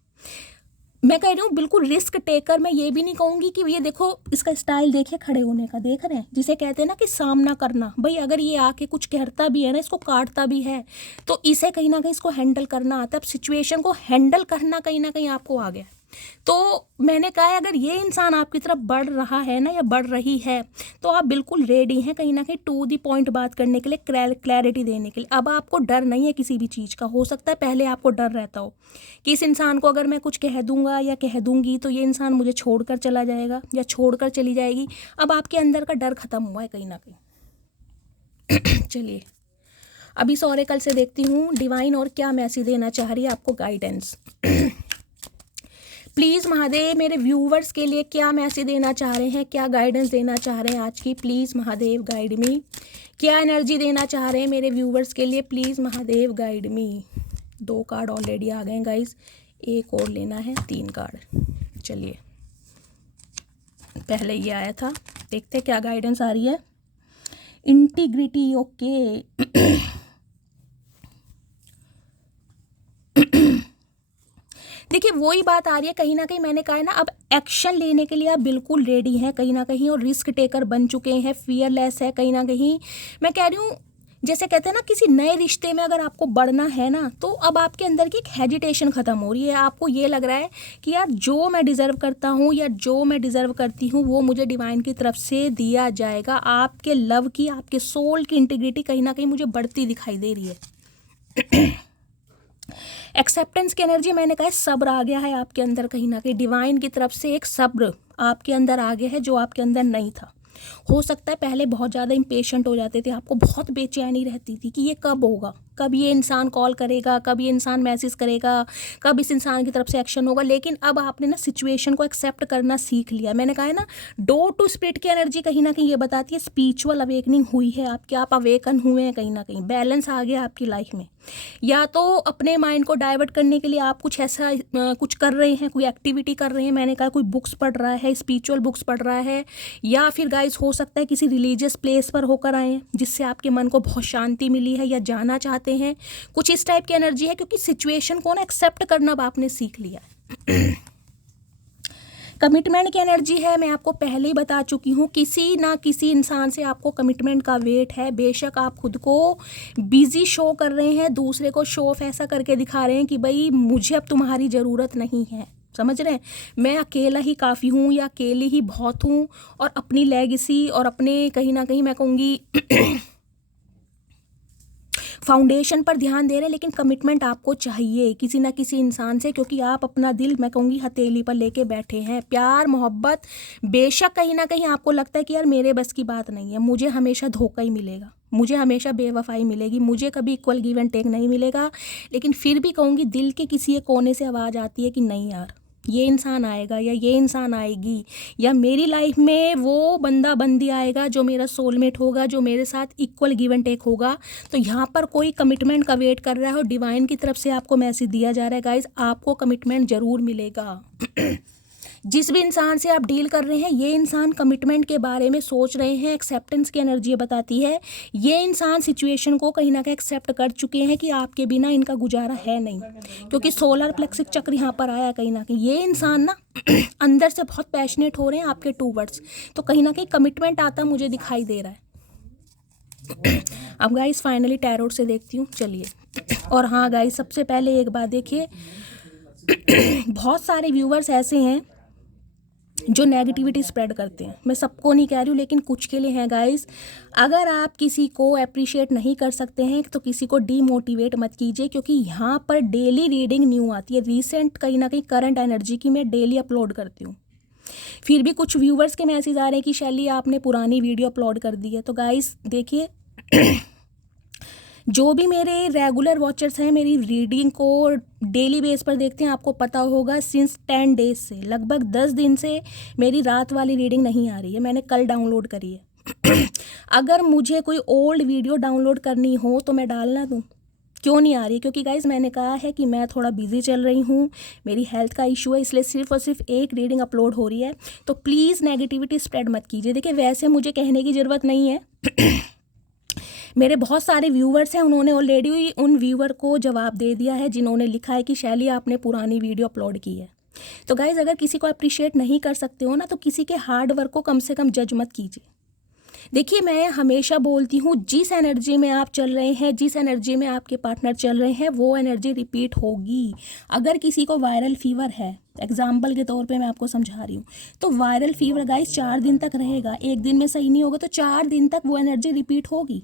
मैं कह रही हूँ बिल्कुल रिस्क टेकर। मैं ये भी नहीं कहूँगी कि ये देखो इसका स्टाइल देखिए खड़े होने का, देख रहे हैं, जिसे कहते हैं ना कि सामना करना। भाई अगर ये आके कुछ कहता भी है ना, इसको काटता भी है, तो इसे कहीं ना कहीं इसको हैंडल करना आता है। अब सिचुएशन को हैंडल करना कहीं ना कहीं आपको आ गया। तो मैंने कहा है अगर ये इंसान आपकी तरफ बढ़ रहा है ना या बढ़ रही है, तो आप बिल्कुल रेडी हैं कहीं ना कहीं टू दी पॉइंट बात करने के लिए, क्लैरिटी देने के लिए। अब आपको डर नहीं है किसी भी चीज़ का। हो सकता है पहले आपको डर रहता हो कि इस इंसान को अगर मैं कुछ कह दूंगा या कह दूंगी तो ये इंसान मुझे छोड़कर चला जाएगा या छोड़कर चली जाएगी। अब आपके अंदर का डर खत्म हुआ है कहीं ना कहीं। चलिए अभी इस ऑरेकल से देखती हूँ डिवाइन और क्या मैसेज देना चाह रही है आपको, गाइडेंस। प्लीज़ महादेव मेरे व्यूवर्स के लिए क्या मैसेज देना चाह रहे हैं, क्या गाइडेंस देना चाह रहे हैं आज की। प्लीज़ महादेव गाइड मी। क्या एनर्जी देना चाह रहे हैं मेरे व्यूवर्स के लिए, please Mahadev guide me. 2 card already आ गए हैं गाइज, एक और लेना है, 3 कार्ड। चलिए पहले ये आया था, देखते हैं क्या गाइडेंस आ रही है। Integrity, okay. देखिए वही बात आ रही है कहीं ना कहीं। मैंने कहा है ना अब एक्शन लेने के लिए आप बिल्कुल रेडी हैं कहीं ना कहीं और रिस्क टेकर बन चुके हैं, फियरलेस है कहीं ना कहीं। मैं कह रही हूँ जैसे कहते हैं ना किसी नए रिश्ते में अगर आपको बढ़ना है ना, तो अब आपके अंदर की एक हेजिटेशन ख़त्म हो रही है। आपको ये लग रहा है कि यार जो मैं डिज़र्व करता हूँ या जो मैं डिज़र्व करती हूँ वो मुझे डिवाइन की तरफ से दिया जाएगा। आपके लव की, आपके सोल की इंटीग्रिटी कहीं ना कहीं मुझे बढ़ती दिखाई दे रही है। एक्सेप्टेंस की एनर्जी मैंने कहा सब्र आ गया है आपके अंदर कहीं ना कहीं। डिवाइन की तरफ से एक सब्र आपके अंदर आ गया है जो आपके अंदर नहीं था। हो सकता है पहले बहुत ज़्यादा इम्पेशेंट हो जाते थे, आपको बहुत बेचैनी रहती थी कि ये कब होगा कब ये इंसान कॉल करेगा, कब ये इंसान मैसेज करेगा, कब इस इंसान की तरफ से एक्शन होगा। लेकिन अब आपने ना सिचुएशन को एक्सेप्ट करना सीख लिया। मैंने कहा है ना, डोर टू स्पिरिट की एनर्जी कहीं ना कहीं ये बताती है स्पिरिचुअल अवेकनिंग हुई है आपके, आप अवेकन हुए हैं, कहीं ना कहीं बैलेंस आ गया आपकी लाइफ में। या तो अपने माइंड को डाइवर्ट करने के लिए आप कुछ ऐसा कुछ कर रहे हैं, कोई एक्टिविटी कर रहे हैं। मैंने कहा कोई बुक्स पढ़ रहा है, स्पिरिचुअल बुक्स पढ़ रहा है, या फिर गाइस हो सकता है किसी रिलीजियस प्लेस पर होकर आए हैं जिससे आपके मन को बहुत शांति मिली है, या जाना चाहते हैं। कुछ इस टाइप की एनर्जी है, क्योंकि सिचुएशन को ना एक्सेप्ट करना अब आपने सीख लिया है। कमिटमेंट की एनर्जी है, मैं आपको पहले ही बता चुकी हूँ, किसी ना किसी इंसान से आपको कमिटमेंट का वेट है। बेशक आप खुद को बिजी शो कर रहे हैं, दूसरे को शो ऑफ ऐसा करके दिखा रहे हैं कि भाई मुझे अब तुम्हारी ज़रूरत नहीं है, समझ रहे हैं, मैं अकेला ही काफ़ी हूँ या अकेली ही बहुत हूँ, और अपनी लेगेसी और अपने कहीं ना कहीं मैं कहूँगी फाउंडेशन पर ध्यान दे रहे हैं। लेकिन कमिटमेंट आपको चाहिए किसी ना किसी इंसान से, क्योंकि आप अपना दिल मैं कहूँगी हथेली पर लेके बैठे हैं। प्यार मोहब्बत, बेशक कहीं ना कहीं आपको लगता है कि यार मेरे बस की बात नहीं है, मुझे हमेशा धोखा ही मिलेगा, मुझे हमेशा बेवफाई मिलेगी, मुझे कभी इक्वल गिव एंड टेक नहीं मिलेगा। लेकिन फिर भी कहूँगी दिल के किसी एक कोने से आवाज़ आती है कि नहीं यार, ये इंसान आएगा या ये इंसान आएगी, या मेरी लाइफ में वो बंदा बंदी आएगा जो मेरा सोलमेट होगा, जो मेरे साथ इक्वल गिव एंड टेक होगा। तो यहाँ पर कोई कमिटमेंट का वेट कर रहा है और डिवाइन की तरफ से आपको मैसेज दिया जा रहा है गाइज, आपको कमिटमेंट ज़रूर मिलेगा। जिस भी इंसान से आप डील कर रहे हैं, ये इंसान कमिटमेंट के बारे में सोच रहे हैं, एक्सेप्टेंस की एनर्जी बताती है। ये इंसान सिचुएशन को कहीं ना कहीं एक्सेप्ट कर चुके हैं कि आपके बिना इनका गुजारा है नहीं, क्योंकि सोलर प्लेक्सिक चक्र यहाँ पर आया। कहीं ना कहीं ये इंसान ना अंदर से बहुत पैशनेट हो रहे हैं आपके टूवर्ड्स, तो कहीं ना कहीं कमिटमेंट आता मुझे दिखाई दे रहा है। अब गाइस फाइनली टैरोट से देखती हूँ, चलिए। और हाँ गाइस, सबसे पहले एक बात देखिए, बहुत सारे व्यूवर्स ऐसे हैं जो नेगेटिविटी स्प्रेड करते हैं। मैं सबको नहीं कह रही हूँ, लेकिन कुछ के लिए हैं गाइस। अगर आप किसी को अप्रिशिएट नहीं कर सकते हैं तो किसी को डीमोटिवेट मत कीजिए, क्योंकि यहाँ पर डेली रीडिंग न्यू आती है। रीसेंट कहीं ना कहीं करंट एनर्जी की मैं डेली अपलोड करती हूँ। फिर भी कुछ व्यूवर्स के मैसेज आ रहे हैं कि शैली आपने पुरानी वीडियो अपलोड कर दी है। तो गाइस देखिए, जो भी मेरे रेगुलर वॉचर्स हैं, मेरी रीडिंग को डेली बेस पर देखते हैं, आपको पता होगा सिंस 10 डेज से, लगभग 10 दिन से मेरी रात वाली रीडिंग नहीं आ रही है। मैंने कल डाउनलोड करी है। अगर मुझे कोई ओल्ड वीडियो डाउनलोड करनी हो तो मैं डालना दूँ, क्यों नहीं आ रही? क्योंकि गाइज मैंने कहा है कि मैं थोड़ा बिजी चल रही हूँ, मेरी हेल्थ का इशू है, इसलिए सिर्फ और सिर्फ एक रीडिंग अपलोड हो रही है। तो प्लीज़ नेगेटिविटी स्प्रेड मत कीजिए। देखिए वैसे मुझे कहने की ज़रूरत नहीं है। मेरे बहुत सारे व्यूवर्स हैं, उन्होंने ऑलरेडी उन व्यूवर को जवाब दे दिया है जिन्होंने लिखा है कि शैली आपने पुरानी वीडियो अपलोड की है। तो गाइज अगर किसी को अप्रिशिएट नहीं कर सकते हो ना, तो किसी के हार्ड वर्क को कम से कम जज मत कीजिए। देखिए मैं हमेशा बोलती हूँ, जिस एनर्जी में आप चल रहे हैं, जिस एनर्जी में आपके पार्टनर चल रहे हैं, वो एनर्जी रिपीट होगी। अगर किसी को वायरल फीवर है, एग्जाम्पल के तौर पे मैं आपको समझा रही हूँ, तो वायरल फीवर गाइस 4 दिन तक रहेगा। एक दिन में सही नहीं होगा तो 4 दिन तक वो एनर्जी रिपीट होगी,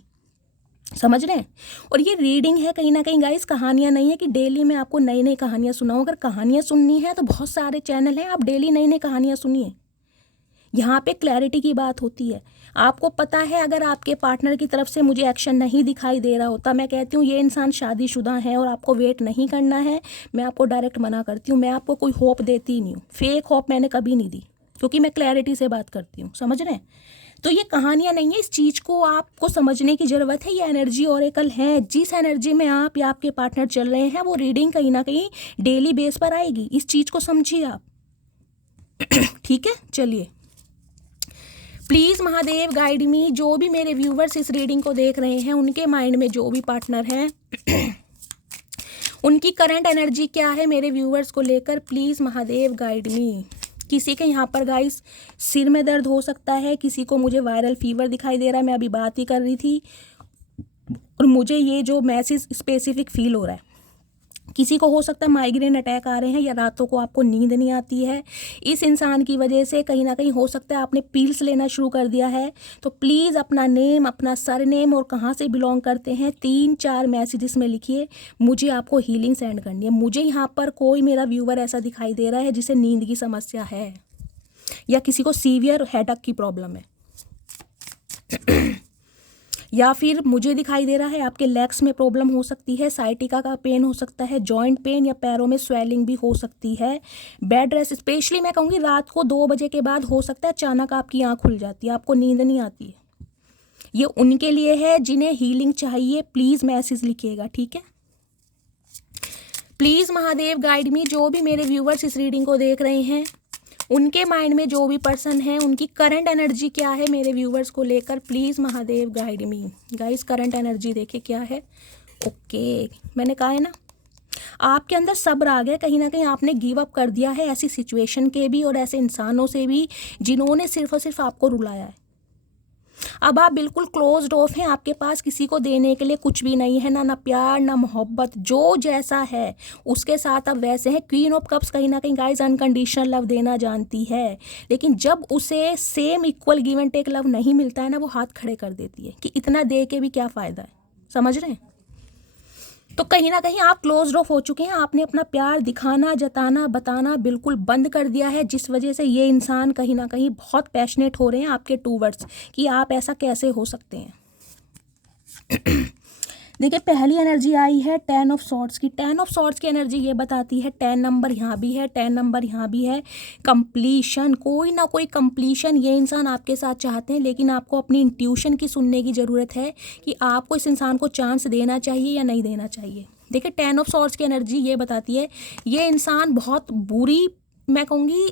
समझ रहे हैं। और ये रीडिंग है कहीं ना कहीं गाइस, कहानियाँ नहीं है कि डेली मैं आपको नई नई कहानियाँ सुनाऊँ। अगर कहानियाँ सुननी है तो बहुत सारे चैनल हैं, आप डेली नई नई कहानियाँ सुनिए। यहाँ पे क्लैरिटी की बात होती है। आपको पता है अगर आपके पार्टनर की तरफ से मुझे एक्शन नहीं दिखाई दे रहा होता, मैं कहती हूँ ये इंसान शादीशुदा है और आपको वेट नहीं करना है, मैं आपको डायरेक्ट मना करती हूँ। मैं आपको कोई होप देती ही नहीं हूँ, फेक होप मैंने कभी नहीं दी, क्योंकि मैं क्लैरिटी से बात करती हूँ, समझ रहे हैं। तो ये कहानियाँ नहीं है, इस चीज़ को आपको समझने की ज़रूरत है। ये एनर्जी ऑरेकल है, जिस एनर्जी में आप या आपके पार्टनर चल रहे हैं वो रीडिंग कहीं ना कहीं डेली बेस पर आएगी। इस चीज़ को समझिए आप। ठीक है, चलिए प्लीज़ महादेव गाइड मी। जो भी मेरे व्यूवर्स इस रीडिंग को देख रहे हैं, उनके माइंड में जो भी पार्टनर हैं उनकी करंट एनर्जी क्या है मेरे व्यूवर्स को लेकर, प्लीज़ महादेव गाइड मी। किसी के यहाँ पर गाइस सिर में दर्द हो सकता है, किसी को मुझे वायरल फीवर दिखाई दे रहा है, मैं अभी बात ही कर रही थी और मुझे ये जो मैसेज स्पेसिफिक फील हो रहा है। किसी को हो सकता है माइग्रेन अटैक आ रहे हैं, या रातों को आपको नींद नहीं आती है। इस इंसान की वजह से कहीं ना कहीं हो सकता है आपने पिल्स लेना शुरू कर दिया है। तो प्लीज़ अपना नेम, अपना सरनेम और कहाँ से बिलोंग करते हैं 3-4 मैसेजेस में लिखिए। मुझे आपको हीलिंग सेंड करनी है। मुझे यहाँ पर कोई मेरा व्यूवर ऐसा दिखाई दे रहा है जिसे नींद की समस्या है, या किसी को सीवियर हेडेक की प्रॉब्लम है, या फिर मुझे दिखाई दे रहा है आपके लेग्स में प्रॉब्लम हो सकती है, साइटिका का पेन हो सकता है, जॉइंट पेन या पैरों में स्वेलिंग भी हो सकती है। बेड रेस्ट, स्पेशली मैं कहूँगी रात को 2 बजे के बाद हो सकता है अचानक आपकी आँख खुल जाती है, आपको नींद नहीं आती है। ये उनके लिए है जिन्हें हीलिंग चाहिए। प्लीज़ मैसेज लिखिएगा, ठीक है। प्लीज़ महादेव गाइड मी, जो भी मेरे व्यूवर्स इस रीडिंग को देख रहे हैं उनके माइंड में जो भी पर्सन है उनकी करंट एनर्जी क्या है मेरे व्यूवर्स को लेकर, please Mahadev guide me. Guys current energy देखिए क्या है। ओके, मैंने कहा है ना आपके अंदर सब्र आ गया, कहीं ना कहीं आपने गिव अप कर दिया है ऐसी सिचुएशन के भी और ऐसे इंसानों से भी जिन्होंने सिर्फ और सिर्फ आपको रुलाया है। अब आप बिल्कुल क्लोज्ड ऑफ हैं, आपके पास किसी को देने के लिए कुछ भी नहीं है, ना प्यार ना मोहब्बत, जो जैसा है उसके साथ आप वैसे हैं। क्वीन ऑफ कप्स कहीं ना कहीं गाइस अनकंडीशनल लव देना जानती है, लेकिन जब उसे same equal give and take love नहीं मिलता है ना, वो हाथ खड़े कर देती है कि इतना दे के भी क्या फ़ायदा है। समझ रहे हैं? तो कहीं ना कहीं आप क्लोज्ड ऑफ हो चुके हैं, आपने अपना प्यार दिखाना, जताना, बताना बिल्कुल बंद कर दिया है, जिस वजह से ये इंसान कहीं ना कहीं बहुत पैशनेट हो रहे हैं आपके टूवर्ड्स कि आप ऐसा कैसे हो सकते हैं। देखिए पहली एनर्जी आई है 10 ऑफ सॉर्ड्स की। 10 ऑफ सॉर्ड्स की एनर्जी ये बताती है, 10 नंबर यहाँ भी है, 10 नंबर यहाँ भी है, कंप्लीशन, कोई ना कोई कंप्लीशन ये इंसान आपके साथ चाहते हैं, लेकिन आपको अपनी इंट्यूशन की सुनने की ज़रूरत है कि आपको इस इंसान को चांस देना चाहिए या नहीं देना चाहिए। देखिए 10 ऑफ सॉर्ड्स की एनर्जी ये बताती है ये इंसान बहुत बुरी, मैं कहूँगी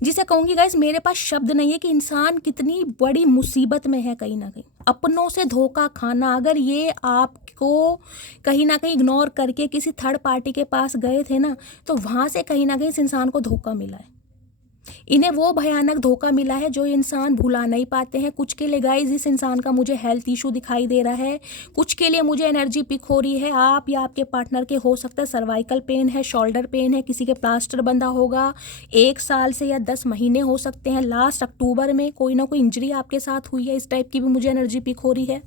जिसे कहूँगी गाइस मेरे पास शब्द नहीं है कि इंसान कितनी बड़ी मुसीबत में है। कहीं ना कहीं अपनों से धोखा खाना, अगर ये आपको कहीं ना कहीं इग्नोर करके किसी थर्ड पार्टी के पास गए थे ना, तो वहाँ से कहीं ना कहीं इस इंसान को धोखा मिला है। इन्हें वो भयानक धोखा मिला है जो इंसान भुला नहीं पाते हैं। कुछ के लिए गाइस इस इंसान का मुझे हेल्थ इशू दिखाई दे रहा है, कुछ के लिए मुझे एनर्जी पिक हो रही है। आप या आपके पार्टनर के हो सकता है सर्वाइकल पेन है, शोल्डर पेन है, किसी के प्लास्टर बंधा होगा 1 साल से या 10 महीने हो सकते हैं। लास्ट अक्टूबर में कोई ना कोई इंजरी आपके साथ हुई है, इस टाइप की भी मुझे एनर्जी पिक हो रही है।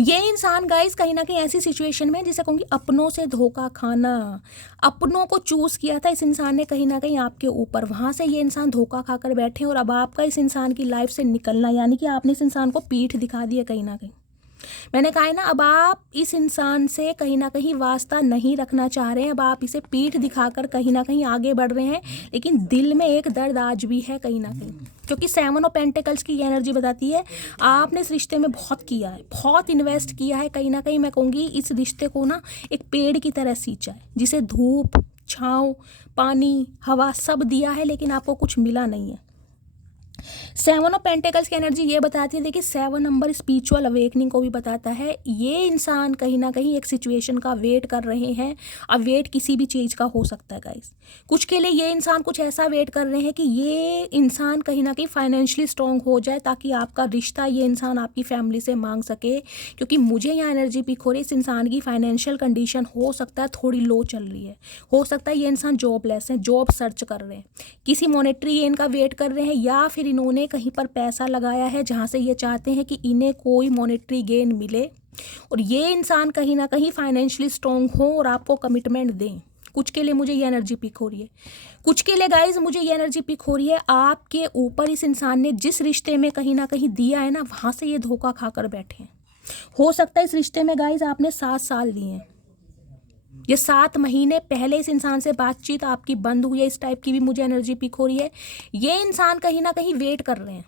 ये इंसान गाइस कहीं ना कहीं ऐसी सिचुएशन में जिसे कहूँगी अपनों से धोखा खाना, अपनों को चूज़ किया था इस इंसान ने कहीं ना कहीं आपके ऊपर, वहाँ से ये इंसान धोखा खाकर बैठे और अब आपका इस इंसान की लाइफ से निकलना, यानी कि आपने इस इंसान को पीठ दिखा दी है कहीं ना कहीं। मैंने कहा है ना, अब आप इस इंसान से कहीं ना कहीं वास्ता नहीं रखना चाह रहे हैं, अब आप इसे पीठ दिखाकर कहीं ना कहीं आगे बढ़ रहे हैं, लेकिन दिल में एक दर्द आज भी है कहीं ना कहीं, क्योंकि 7 ऑफ पेंटिकल्स की ये एनर्जी बताती है आपने इस रिश्ते में बहुत किया है, बहुत इन्वेस्ट किया है। कहीं ना कहीं मैं कहूँगी इस रिश्ते को ना एक पेड़ की तरह सींचा है, जिसे धूप, छाँव, पानी, हवा सब दिया है, लेकिन आपको कुछ मिला नहीं है। 7 ऑफ पेंटिकल्स की एनर्जी ये बताती है, देखिए 7 नंबर स्पिरिचुअल अवेकनिंग को भी बताता है। ये इंसान कहीं ना कहीं एक सिचुएशन का वेट कर रहे हैं। अब वेट किसी भी चीज़ का हो सकता है गाइस, कुछ के लिए ये इंसान कुछ ऐसा वेट कर रहे हैं कि ये इंसान कहीं ना कहीं फाइनेंशियली स्ट्रॉन्ग हो जाए, ताकि आपका रिश्ता ये इंसान आपकी फैमिली से मांग सके। क्योंकि मुझे यहाँ एनर्जी पिक हो रही है, इस इंसान की फाइनेंशियल कंडीशन हो सकता है थोड़ी लो चल रही है, हो सकता है ये इंसान जॉबलेस है, जॉब सर्च कर रहे हैं, किसी मॉनेटरी गेन का वेट कर रहे हैं, या फिर इन्होंने कहीं पर पैसा लगाया है जहाँ से ये चाहते हैं कि इन्हें कोई मॉनेटरी गेन मिले, और ये इंसान कहीं ना कहीं फाइनेंशियली स्ट्रॉन्ग हो और आपको कमिटमेंट दें। कुछ के लिए मुझे ये एनर्जी पिक हो रही है, कुछ के लिए गाइज मुझे ये एनर्जी पिक हो रही है आपके ऊपर इस इंसान ने जिस रिश्ते में कहीं ना कहीं दिया है ना, वहाँ से ये धोखा खाकर बैठे हैं। हो सकता है इस रिश्ते में गाइज आपने 7 साल दिए हैं, ये 7 महीने पहले इस इंसान से बातचीत आपकी बंद हुई है, इस टाइप की भी मुझे एनर्जी पिक हो रही है। ये इंसान कहीं ना कहीं वेट कर रहे हैं,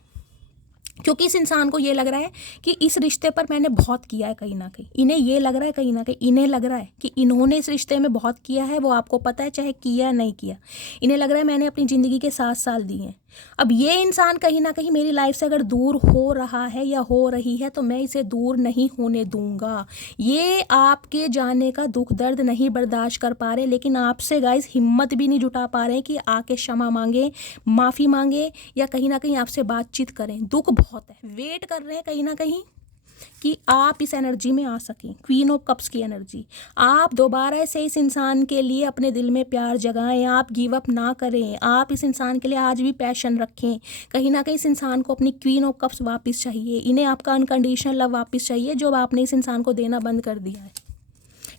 क्योंकि इस इंसान को ये लग रहा है कि इस रिश्ते पर मैंने बहुत किया है। कहीं ना कहीं इन्हें ये लग रहा है, कहीं ना कहीं इन्हें लग रहा है कि इन्होंने इस रिश्ते में बहुत किया है, वो आपको पता है चाहे किया या नहीं किया। इन्हें लग रहा है मैंने अपनी ज़िंदगी के 7 साल दिए हैं। अब ये इंसान कहीं ना कहीं मेरी लाइफ से अगर दूर हो रहा है या हो रही है, तो मैं इसे दूर नहीं होने दूंगा। ये आपके जाने का दुख दर्द नहीं बर्दाश्त कर पा रहे, लेकिन आपसे गाइस हिम्मत भी नहीं जुटा पा रहे कि आके क्षमा मांगे, माफ़ी मांगे, या कहीं ना कहीं आपसे बातचीत करें। दुख बहुत है, वेट कर रहे हैं कहीं ना कहीं कि आप इस एनर्जी में आ सकें। क्वीन ऑफ कप्स की एनर्जी, आप दोबारा से इस इंसान के लिए अपने दिल में प्यार जगाएं, आप गिव अप ना करें, आप इस इंसान के लिए आज भी पैशन रखें। कहीं ना कहीं इस इंसान को अपनी क्वीन ऑफ कप्स वापस चाहिए, इन्हें आपका अनकंडीशनल लव वापस चाहिए जो आपने इस इंसान को देना बंद कर दिया है।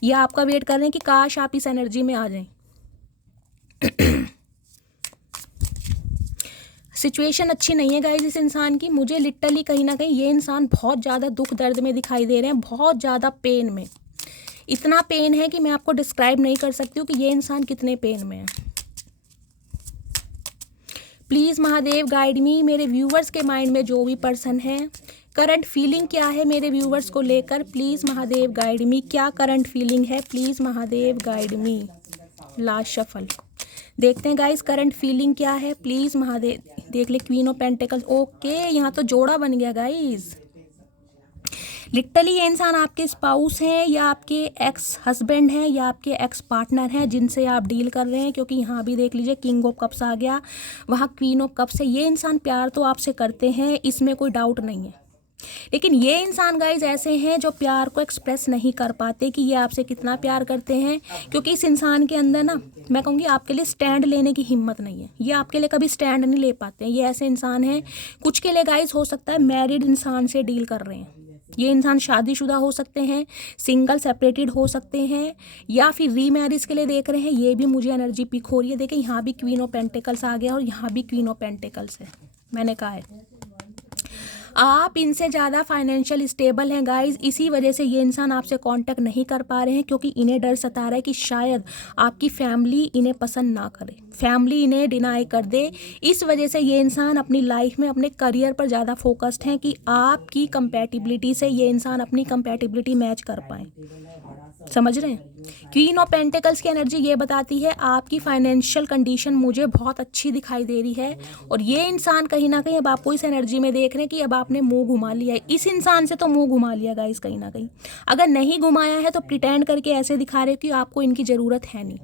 ये आपका वेट कर रहे हैं कि काश आप इस एनर्जी में आ जाएं। सिचुएशन अच्छी नहीं है गाइज इस इंसान की। मुझे लिटरली कहीं ना कहीं ये इंसान बहुत ज़्यादा दुख दर्द में दिखाई दे रहे हैं, बहुत ज़्यादा पेन में। इतना पेन है कि मैं आपको डिस्क्राइब नहीं कर सकती हूँ कि ये इंसान कितने पेन में है। प्लीज़ महादेव गाइड मी। मेरे व्यूवर्स के माइंड में जो भी पर्सन है, करंट फीलिंग क्या है मेरे व्यूवर्स को लेकर, प्लीज़ महादेव गाइड मी। क्या करंट फीलिंग है, please Mahadev guide me. Last shuffle देखते हैं गाइस, करंट फीलिंग क्या है, प्लीज़ महादेव। देख ले क्वीन ऑफ पेंटिकल्स। ओके, यहाँ तो जोड़ा बन गया गाइस। लिटरली ये इंसान आपके स्पाउस हैं या आपके एक्स हस्बैंड हैं या आपके एक्स पार्टनर हैं जिनसे आप डील कर रहे हैं, क्योंकि यहाँ भी देख लीजिए किंग ऑफ कप्स आ गया, वहाँ क्वीन ऑफ कप्स है। ये इंसान प्यार तो आपसे करते हैं, इसमें कोई डाउट नहीं है, लेकिन ये इंसान गाइज ऐसे हैं जो प्यार को एक्सप्रेस नहीं कर पाते कि ये आपसे कितना प्यार करते हैं, क्योंकि इस इंसान के अंदर ना, मैं कहूँगी आपके लिए स्टैंड लेने की हिम्मत नहीं है। ये आपके लिए कभी स्टैंड नहीं ले पाते हैं। ये ऐसे इंसान हैं, कुछ के लिए गाइज हो सकता है मैरिड इंसान से डील कर रहे हैं। ये इंसान शादीशुदा हो सकते हैं, सिंगल सेपरेटेड हो सकते हैं, या फिर रीमैरिज के लिए देख रहे हैं। ये भी मुझे एनर्जी पिक हो रही है। देखिए यहाँ भी क्वीन ऑफ पेंटिकल्स आ गया और यहाँ भी क्वीन ऑफ पेंटिकल्स है। मैंने कहा है आप इनसे ज़्यादा फाइनेंशियल स्टेबल हैं गाइज, इसी वजह से ये इंसान आपसे कांटेक्ट नहीं कर पा रहे हैं, क्योंकि इन्हें डर सता रहा है कि शायद आपकी फैमिली इन्हें पसंद ना करे, फैमिली इन्हें डिनाई कर दे। इस वजह से ये इंसान अपनी लाइफ में अपने करियर पर ज़्यादा फोकस्ड हैं कि आपकी कंपैटिबिलिटी से ये इंसान अपनी कंपैटिबिलिटी मैच कर पाए। समझ रहे हैं? क्वीन ऑफ पेंटिकल्स की एनर्जी ये बताती है आपकी फाइनेंशियल कंडीशन मुझे बहुत अच्छी दिखाई दे रही है, और ये इंसान कहीं ना कहीं अब आपको इस एनर्जी में देख रहे हैं कि अब आपने मुंह घुमा लिया है। इस इंसान से तो मुंह घुमा लिया गाइस कहीं ना कहीं। अगर नहीं घुमाया है तो प्रिटेंड करके ऐसे दिखा रहे कि आपको इनकी ज़रूरत है नहीं,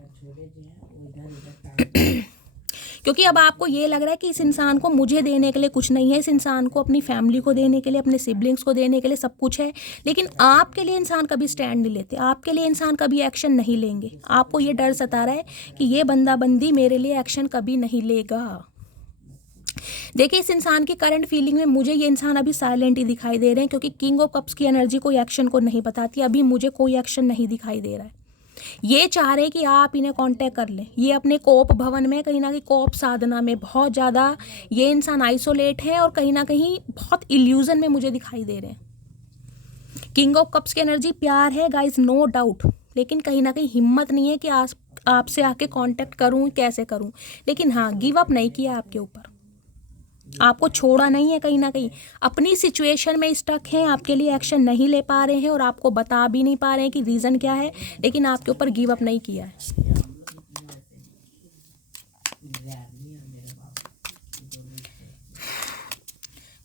क्योंकि अब आपको ये लग रहा है कि इस इंसान को मुझे देने के लिए कुछ नहीं है, इस इंसान को अपनी फैमिली को देने के लिए, अपने सिबलिंग्स को देने के लिए सब कुछ है, लेकिन आपके लिए इंसान कभी स्टैंड नहीं लेते, आपके लिए इंसान कभी एक्शन नहीं लेंगे। आपको ये डर सता रहा है कि ये बंदा बंदी मेरे लिए एक्शन कभी नहीं लेगा। देखिए इस इंसान की करंट फीलिंग में मुझे ये इंसान अभी साइलेंट ही दिखाई दे रहे हैं, क्योंकि किंग ऑफ कप्स की एनर्जी कोई एक्शन को नहीं बताती। अभी मुझे कोई एक्शन नहीं दिखाई दे रहा है। ये चाह रहे कि आप इन्हें कांटेक्ट कर लें। ये अपने कोप भवन में, कहीं ना कहीं कोप साधना में बहुत ज़्यादा ये इंसान आइसोलेट है, और कहीं ना कहीं बहुत इल्यूजन में मुझे दिखाई दे रहे हैं। किंग ऑफ कप्स की एनर्जी प्यार है गाइस, नो डाउट, लेकिन कहीं ना कहीं हिम्मत नहीं है कि आपसे आके कांटेक्ट करूं, कैसे करूं। लेकिन हाँ, गिव अप नहीं किया आपके ऊपर, आपको छोड़ा नहीं है। कहीं ना कहीं अपनी सिचुएशन में स्टक हैं, आपके लिए एक्शन नहीं ले पा रहे हैं, और आपको बता भी नहीं पा रहे हैं कि रीज़न क्या है, लेकिन आपके ऊपर गिव अप नहीं किया है।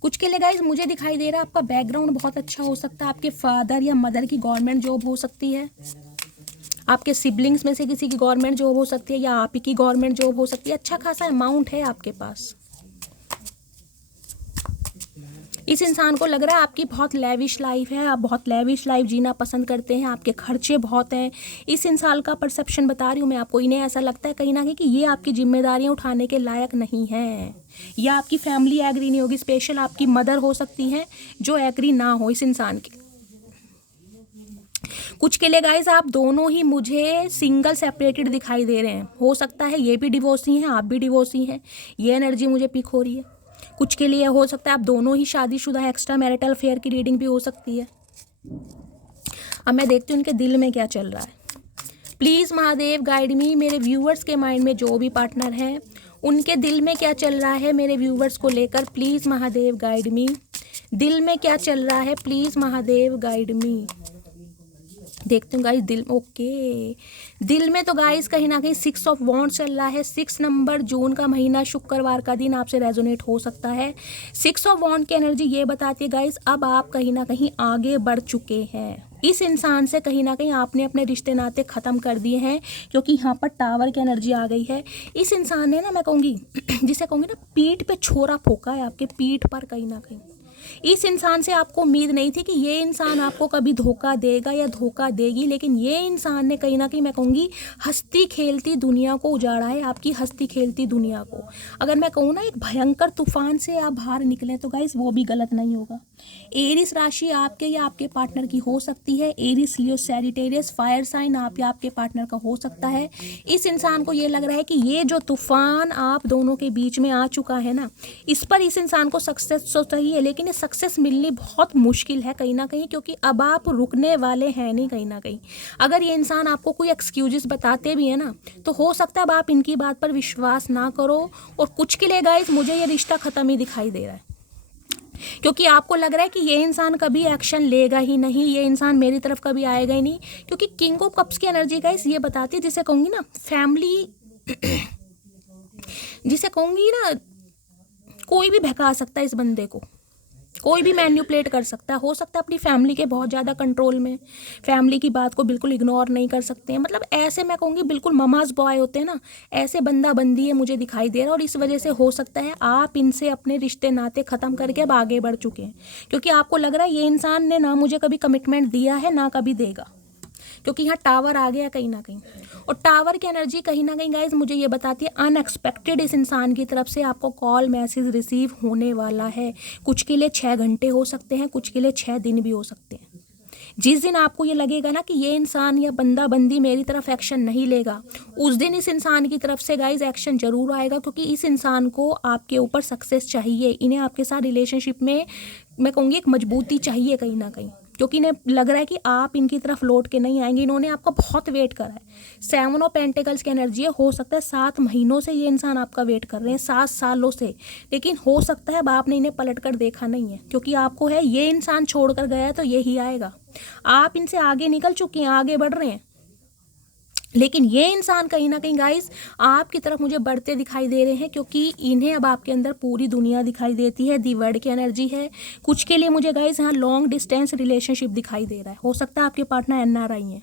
कुछ के लिए गाइज मुझे दिखाई दे रहा है आपका बैकग्राउंड बहुत अच्छा हो सकता है। आपके फादर या मदर की गवर्नमेंट जॉब हो सकती है, आपके सिबलिंग्स में से किसी की गवर्नमेंट जॉब हो सकती है, या आप ही की गवर्नमेंट जॉब हो सकती है। अच्छा खासा अमाउंट है आपके पास। इस इंसान को लग रहा है आपकी बहुत लेविश लाइफ है, आप बहुत लेविश लाइफ जीना पसंद करते हैं, आपके खर्चे बहुत हैं। इस इंसान का परसेप्शन बता रही हूँ मैं आपको, इन्हें ऐसा लगता है कहीं ना कहीं कि ये आपकी जिम्मेदारियाँ उठाने के लायक नहीं है, या आपकी फैमिली एग्री नहीं होगी। स्पेशल आपकी मदर हो सकती है जो एग्री ना हो इस इंसान की। कुछ के लिए गाइज आप दोनों ही मुझे सिंगल सेपरेटेड दिखाई दे रहे हैं। हो सकता है ये भी डिवोर्सी हैं, आप भी डिवोर्सी हैं, ये एनर्जी मुझे पिक हो रही है। कुछ के लिए हो सकता है आप दोनों ही शादीशुदा, एक्स्ट्रा मैरिटल अफेयर की रीडिंग भी हो सकती है। अब मैं देखती हूँ उनके दिल में क्या चल रहा है। प्लीज़ महादेव गाइड मी। मेरे व्यूवर्स के माइंड में जो भी पार्टनर हैं उनके दिल में क्या चल रहा है मेरे व्यूवर्स को लेकर, प्लीज़ महादेव गाइड मी। दिल में क्या चल रहा है, प्लीज़ महादेव गाइड मी। देखते हैं गाइस दिल, ओके, दिल में तो गाइस कहीं ना कहीं 6 ऑफ वॉन्ड्स चल रहा है। 6 नंबर, जून का महीना, शुक्रवार का दिन आपसे रेजोनेट हो सकता है। 6 ऑफ वॉन्ड की एनर्जी ये बताती है गाइस अब आप कहीं ना कहीं आगे बढ़ चुके हैं। इस इंसान से कहीं ना कहीं आपने अपने रिश्ते नाते ख़त्म कर दिए हैं, क्योंकि यहाँ पर टावर की एनर्जी आ गई है। इस इंसान ने ना, मैं कहूँगी जिसे कहूँगी ना, पीठ पे छोरा फोका है, आपके पीठ पर कहीं ना कहीं इस इंसान से आपको उम्मीद नहीं थी कि ये इंसान आपको कभी धोखा देगा या धोखा देगी, लेकिन ये इंसान ने कहीं ना कहीं मैं कहूँगी हंसती खेलती दुनिया को उजाड़ा है, आपकी हंसती खेलती दुनिया को। अगर मैं कहूँ ना एक भयंकर तूफान से आप बाहर निकले तो गाइस वो भी गलत नहीं होगा। एरिस राशि आपके या आपके पार्टनर की हो सकती है। Eris, Leo, Sagittarius, fire sign आप या आपके पार्टनर का हो सकता है। इस इंसान को ये लग रहा है कि ये जो तूफान आप दोनों के बीच में आ चुका है ना, इस पर इस इंसान को सक्सेस तो चाहिए, लेकिन ये सक्सेस मिलनी बहुत मुश्किल है कहीं ना कहीं, क्योंकि अब आप रुकने वाले हैं नहीं कहीं ना कहीं। अगर ये इंसान आपको कोई एक्सक्यूजेस बताते भी है ना, तो हो सकता है अब आप इनकी बात पर विश्वास ना करो, और कुछ के लिए गाइस मुझे ये रिश्ता ख़त्म ही दिखाई दे रहा है, क्योंकि आपको लग रहा है कि ये इंसान कभी एक्शन लेगा ही नहीं, ये इंसान मेरी तरफ कभी आएगा ही नहीं। क्योंकि किंग ऑफ कप्स की एनर्जी गाइस ये बताती है, जिसे कहूँगी ना फैमिली, जिसे कहूँगी ना कोई भी बहका सकता है इस बंदे को, कोई भी मैन्युपुलेट कर सकता है। हो सकता है अपनी फैमिली के बहुत ज़्यादा कंट्रोल में, फैमिली की बात को बिल्कुल इग्नोर नहीं कर सकते हैं, मतलब ऐसे मैं कहूँगी बिल्कुल ममाज बॉय होते हैं ना, ऐसे बंदा बंदी है मुझे दिखाई दे रहा है। और इस वजह से हो सकता है आप इनसे अपने रिश्ते नाते ख़त्म करके अब आगे बढ़ चुके हैं, क्योंकि आपको लग रहा है ये इंसान ने ना मुझे कभी कमिटमेंट दिया है ना कभी देगा, क्योंकि यहाँ टावर आ गया कहीं ना कहीं। और टावर की एनर्जी कहीं ना कहीं गाइज मुझे ये बताती है अनएक्सपेक्टेड इस इंसान की तरफ से आपको कॉल मैसेज रिसीव होने वाला है। कुछ के लिए 6 घंटे हो सकते हैं, कुछ के लिए 6 दिन भी हो सकते हैं। जिस दिन आपको ये लगेगा ना कि ये इंसान या बंदा बंदी मेरी तरफ एक्शन नहीं लेगा, उस दिन इस इंसान की तरफ से गाइज एक्शन जरूर आएगा, क्योंकि इस इंसान को आपके ऊपर सक्सेस चाहिए। इन्हें आपके साथ रिलेशनशिप में मैं कहूँगी एक मजबूती चाहिए कहीं ना कहीं, क्योंकि इन्हें लग रहा है कि आप इनकी तरफ लौट के नहीं आएंगे। इन्होंने आपका बहुत वेट करा है। 7 ऑफ पेंटिकल्स की एनर्जी है, हो सकता है 7 महीनों से ये इंसान आपका वेट कर रहे हैं, 7 सालों से, लेकिन हो सकता है अब आपने इन्हें पलट कर देखा नहीं है, क्योंकि आपको है ये इंसान छोड़ कर गया है तो यही आएगा। आप इनसे आगे निकल चुके हैं, आगे बढ़ रहे हैं, लेकिन ये इंसान कहीं ना कहीं गाइस आपकी तरफ मुझे बढ़ते दिखाई दे रहे हैं, क्योंकि इन्हें अब आपके अंदर पूरी दुनिया दिखाई देती है। दी वर्ड की एनर्जी है। कुछ के लिए मुझे गाइस यहाँ लॉन्ग डिस्टेंस रिलेशनशिप दिखाई दे रहा है। हो सकता है आपके पार्टनर NRI हैं।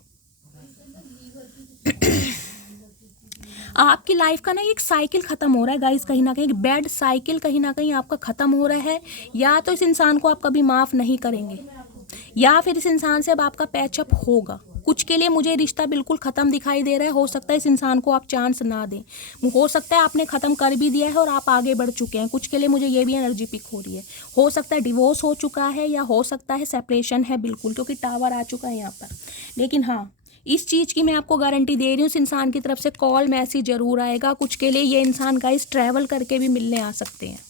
आपकी लाइफ का ना एक साइकिल खत्म हो रहा है गाइस, कहीं ना कहीं एक बैड साइकिल कहीं ना कहीं आपका खत्म हो रहा है। या तो इस इंसान को आप कभी माफ़ नहीं करेंगे, या फिर इस इंसान से अब आपका पैचअप होगा। कुछ के लिए मुझे रिश्ता बिल्कुल ख़त्म दिखाई दे रहा है। हो सकता है इस इंसान को आप चांस ना दें, हो सकता है आपने ख़त्म कर भी दिया है और आप आगे बढ़ चुके हैं। कुछ के लिए मुझे ये भी एनर्जी पिक हो रही है। हो सकता है डिवोर्स हो चुका है, या हो सकता है सेपरेशन है बिल्कुल, क्योंकि टावर आ चुका है यहाँ पर। लेकिन हाँ, इस चीज़ की मैं आपको गारंटी दे रही हूँ, इस इंसान की तरफ से कॉल मैसेज ज़रूर आएगा। कुछ के लिए ये इंसान गाइस ट्रैवल करके भी मिलने आ सकते हैं।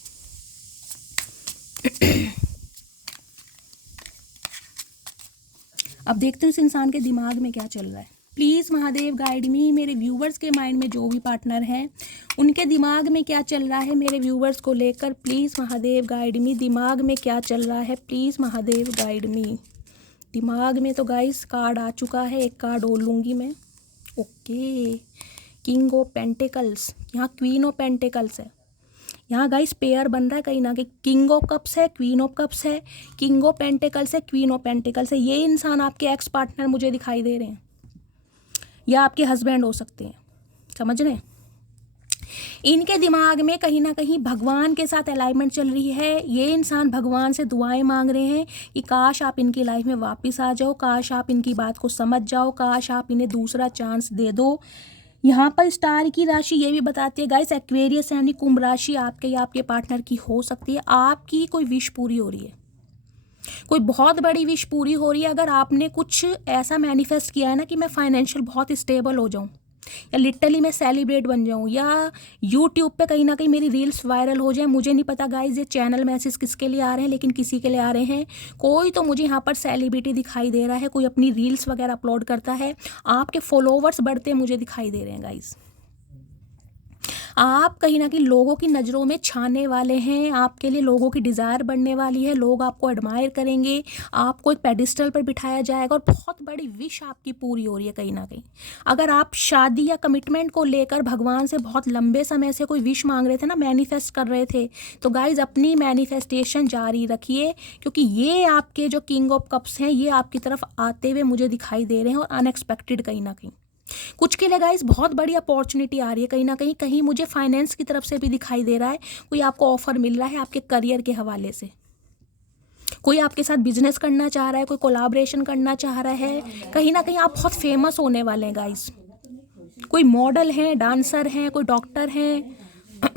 अब देखते हैं इस इंसान के दिमाग में क्या चल रहा है। प्लीज़ महादेव गाइड मी, मेरे व्यूवर्स के माइंड में जो भी पार्टनर हैं उनके दिमाग में क्या चल रहा है मेरे व्यूवर्स को लेकर। प्लीज़ महादेव गाइड मी, दिमाग में क्या चल रहा है, प्लीज़ महादेव गाइड मी। दिमाग में तो गाइस कार्ड आ चुका है, एक कार्ड और लूँगी मैं। ओके, किंग ऑफ पेंटिकल्स, यहाँ क्वीन ऑफ पेंटिकल्स है। यहाँ गाइस पेयर बन रहा है कहीं ना कहीं। किंग ऑफ कप्स है, क्वीन ऑफ कप्स है, किंग ऑफ पेंटिकल्स है, क्वीन ऑफ पेंटिकल्स है। ये इंसान आपके एक्स पार्टनर मुझे दिखाई दे रहे हैं, या आपके हस्बैंड हो सकते हैं, समझ रहे हैं। इनके दिमाग में कहीं ना कहीं भगवान के साथ अलाइनमेंट चल रही है। ये इंसान भगवान से दुआएं मांग रहे हैं कि काश आप इनकी लाइफ में वापस आ जाओ, काश आप इनकी बात को समझ जाओ, काश आप इन्हें दूसरा चांस दे दो। यहाँ पर स्टार की राशि ये भी बताती है गाइस, एक्वेरियस यानी कुंभ राशि आपके या आपके पार्टनर की हो सकती है। आपकी कोई विश पूरी हो रही है, कोई बहुत बड़ी विश पूरी हो रही है। अगर आपने कुछ ऐसा मैनिफेस्ट किया है ना कि मैं फाइनेंशियल बहुत स्टेबल हो जाऊँ, या लिटरली मैं सेलिब्रेट बन जाऊँ, या यूट्यूब पे कहीं ना कहीं मेरी रील्स वायरल हो जाए। मुझे नहीं पता गाइज ये चैनल मैसेज किसके लिए आ रहे हैं, लेकिन किसी के लिए आ रहे हैं। कोई तो मुझे यहाँ पर सेलिब्रिटी दिखाई दे रहा है, कोई अपनी रील्स वगैरह अपलोड करता है, आपके फॉलोवर्स बढ़ते मुझे दिखाई दे रहे हैं गाइज। आप कहीं ना कहीं लोगों की नज़रों में छाने वाले हैं, आपके लिए लोगों की डिज़ायर बढ़ने वाली है, लोग आपको एडमायर करेंगे, आपको एक पेडिस्टल पर बिठाया जाएगा, और बहुत बड़ी विश आपकी पूरी हो रही है कहीं ना कहीं। अगर आप शादी या कमिटमेंट को लेकर भगवान से बहुत लंबे समय से कोई विश मांग रहे थे ना, मैनिफेस्ट कर रहे थे, तो गाइज अपनी मैनिफेस्टेशन जारी रखिए, क्योंकि ये आपके जो किंग ऑफ कप्स हैं ये आपकी तरफ आते हुए मुझे दिखाई दे रहे हैं, और अनएक्सपेक्टेड कहीं ना कहीं। कुछ के लिए गाइस बहुत बड़ी अपॉर्चुनिटी आ रही है कहीं ना कहीं। कहीं मुझे फाइनेंस की तरफ से भी दिखाई दे रहा है, कोई आपको ऑफर मिल रहा है आपके करियर के हवाले से। कोई आपके साथ बिजनेस करना चाह रहा है, कोई कोलाब्रेशन करना चाह रहा है, कहीं ना कहीं आप बहुत फेमस होने वाले हैं गाइस। कोई मॉडल हैं, डांसर हैं, कोई डॉक्टर हैं,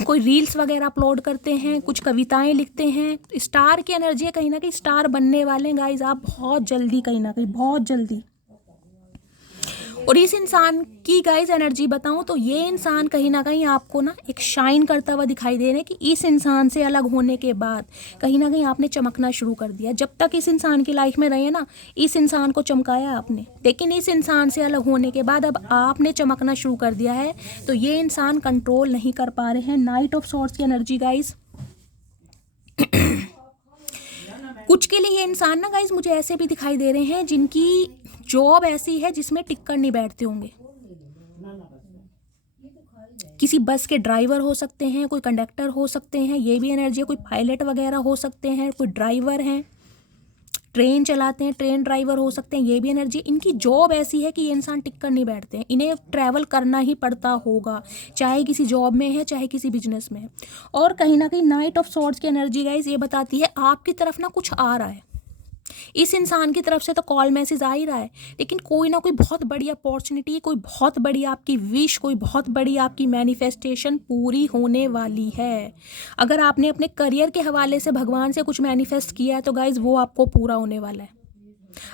कोई रील्स वगैरह अपलोड करते हैं, कुछ कविताएं लिखते हैं, स्टार की एनर्जी है, कहीं ना कहीं स्टार बनने वाले हैं गाइस आप बहुत जल्दी, कहीं ना कहीं बहुत जल्दी। और इस इंसान की गाइस एनर्जी बताऊं तो ये इंसान कहीं ना कहीं आपको ना एक शाइन करता हुआ दिखाई दे रहा है कि इस इंसान से अलग होने के बाद कहीं ना कहीं आपने चमकना शुरू कर दिया। जब तक इस इंसान की लाइफ में रहे ना, इस इंसान को चमकाया आपने, लेकिन इस इंसान से अलग होने के बाद अब आपने चमकना शुरू कर दिया है, तो ये इंसान कंट्रोल नहीं कर पा रहे हैं। नाइट ऑफ सॉर्ड्स की एनर्जी गाइस। कुछ के लिए ये इंसान ना गाइस मुझे ऐसे भी दिखाई दे रहे हैं जिनकी जॉब ऐसी है जिसमें टिक कर नहीं बैठते होंगे। किसी बस के ड्राइवर हो सकते हैं, कोई कंडक्टर हो सकते हैं, ये भी एनर्जी है, कोई पायलट वगैरह हो सकते हैं, कोई ड्राइवर हैं, ट्रेन चलाते हैं, ट्रेन ड्राइवर हो सकते हैं, ये भी एनर्जी। इनकी जॉब ऐसी है कि ये इंसान टिक कर नहीं बैठते हैं, इन्हें ट्रैवल करना ही पड़ता होगा, चाहे किसी जॉब में है चाहे किसी बिजनेस में है। और कहीं ना कहीं नाइट ऑफ सॉर्ड्स की एनर्जी गाइस ये बताती है आपकी तरफ ना कुछ आ रहा है। इस इंसान की तरफ से तो कॉल मैसेज आ ही रहा है, लेकिन कोई ना कोई बहुत बड़ी अपॉर्चुनिटी, कोई बहुत बड़ी आपकी विश, कोई बहुत बड़ी आपकी मैनिफेस्टेशन पूरी होने वाली है। अगर आपने अपने करियर के हवाले से भगवान से कुछ मैनिफेस्ट किया है तो गाइज वो आपको पूरा होने वाला है।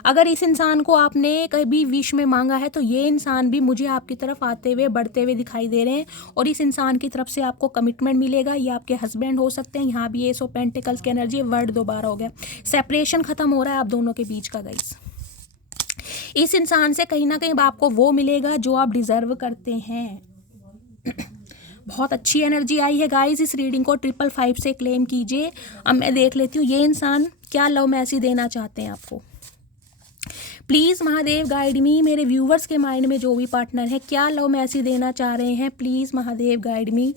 अगर इस इंसान को आपने कभी विश में मांगा है तो ये इंसान भी मुझे आपकी तरफ आते हुए बढ़ते हुए दिखाई दे रहे हैं, और इस इंसान की तरफ से आपको कमिटमेंट मिलेगा। ये आपके हस्बैंड हो सकते हैं, यहाँ भी एस ऑफ पेंटिकल्स की एनर्जी, वर्ड दोबारा हो गया, सेपरेशन खत्म हो रहा है आप दोनों के बीच का गाइस। इस इंसान से कहीं ना कहीं आपको वो मिलेगा जो आप डिजर्व करते हैं। बहुत अच्छी एनर्जी आई है गाइस, इस रीडिंग को 555 से क्लेम कीजिए। अब मैं देख लेती हूँ ये इंसान क्या लव मैसेज देना चाहते हैं आपको। प्लीज़ महादेव गाइड मी, मेरे व्यूवर्स के माइंड में जो भी पार्टनर है क्या लव मैसेज देना चाह रहे हैं, प्लीज़ महादेव गाइड मी।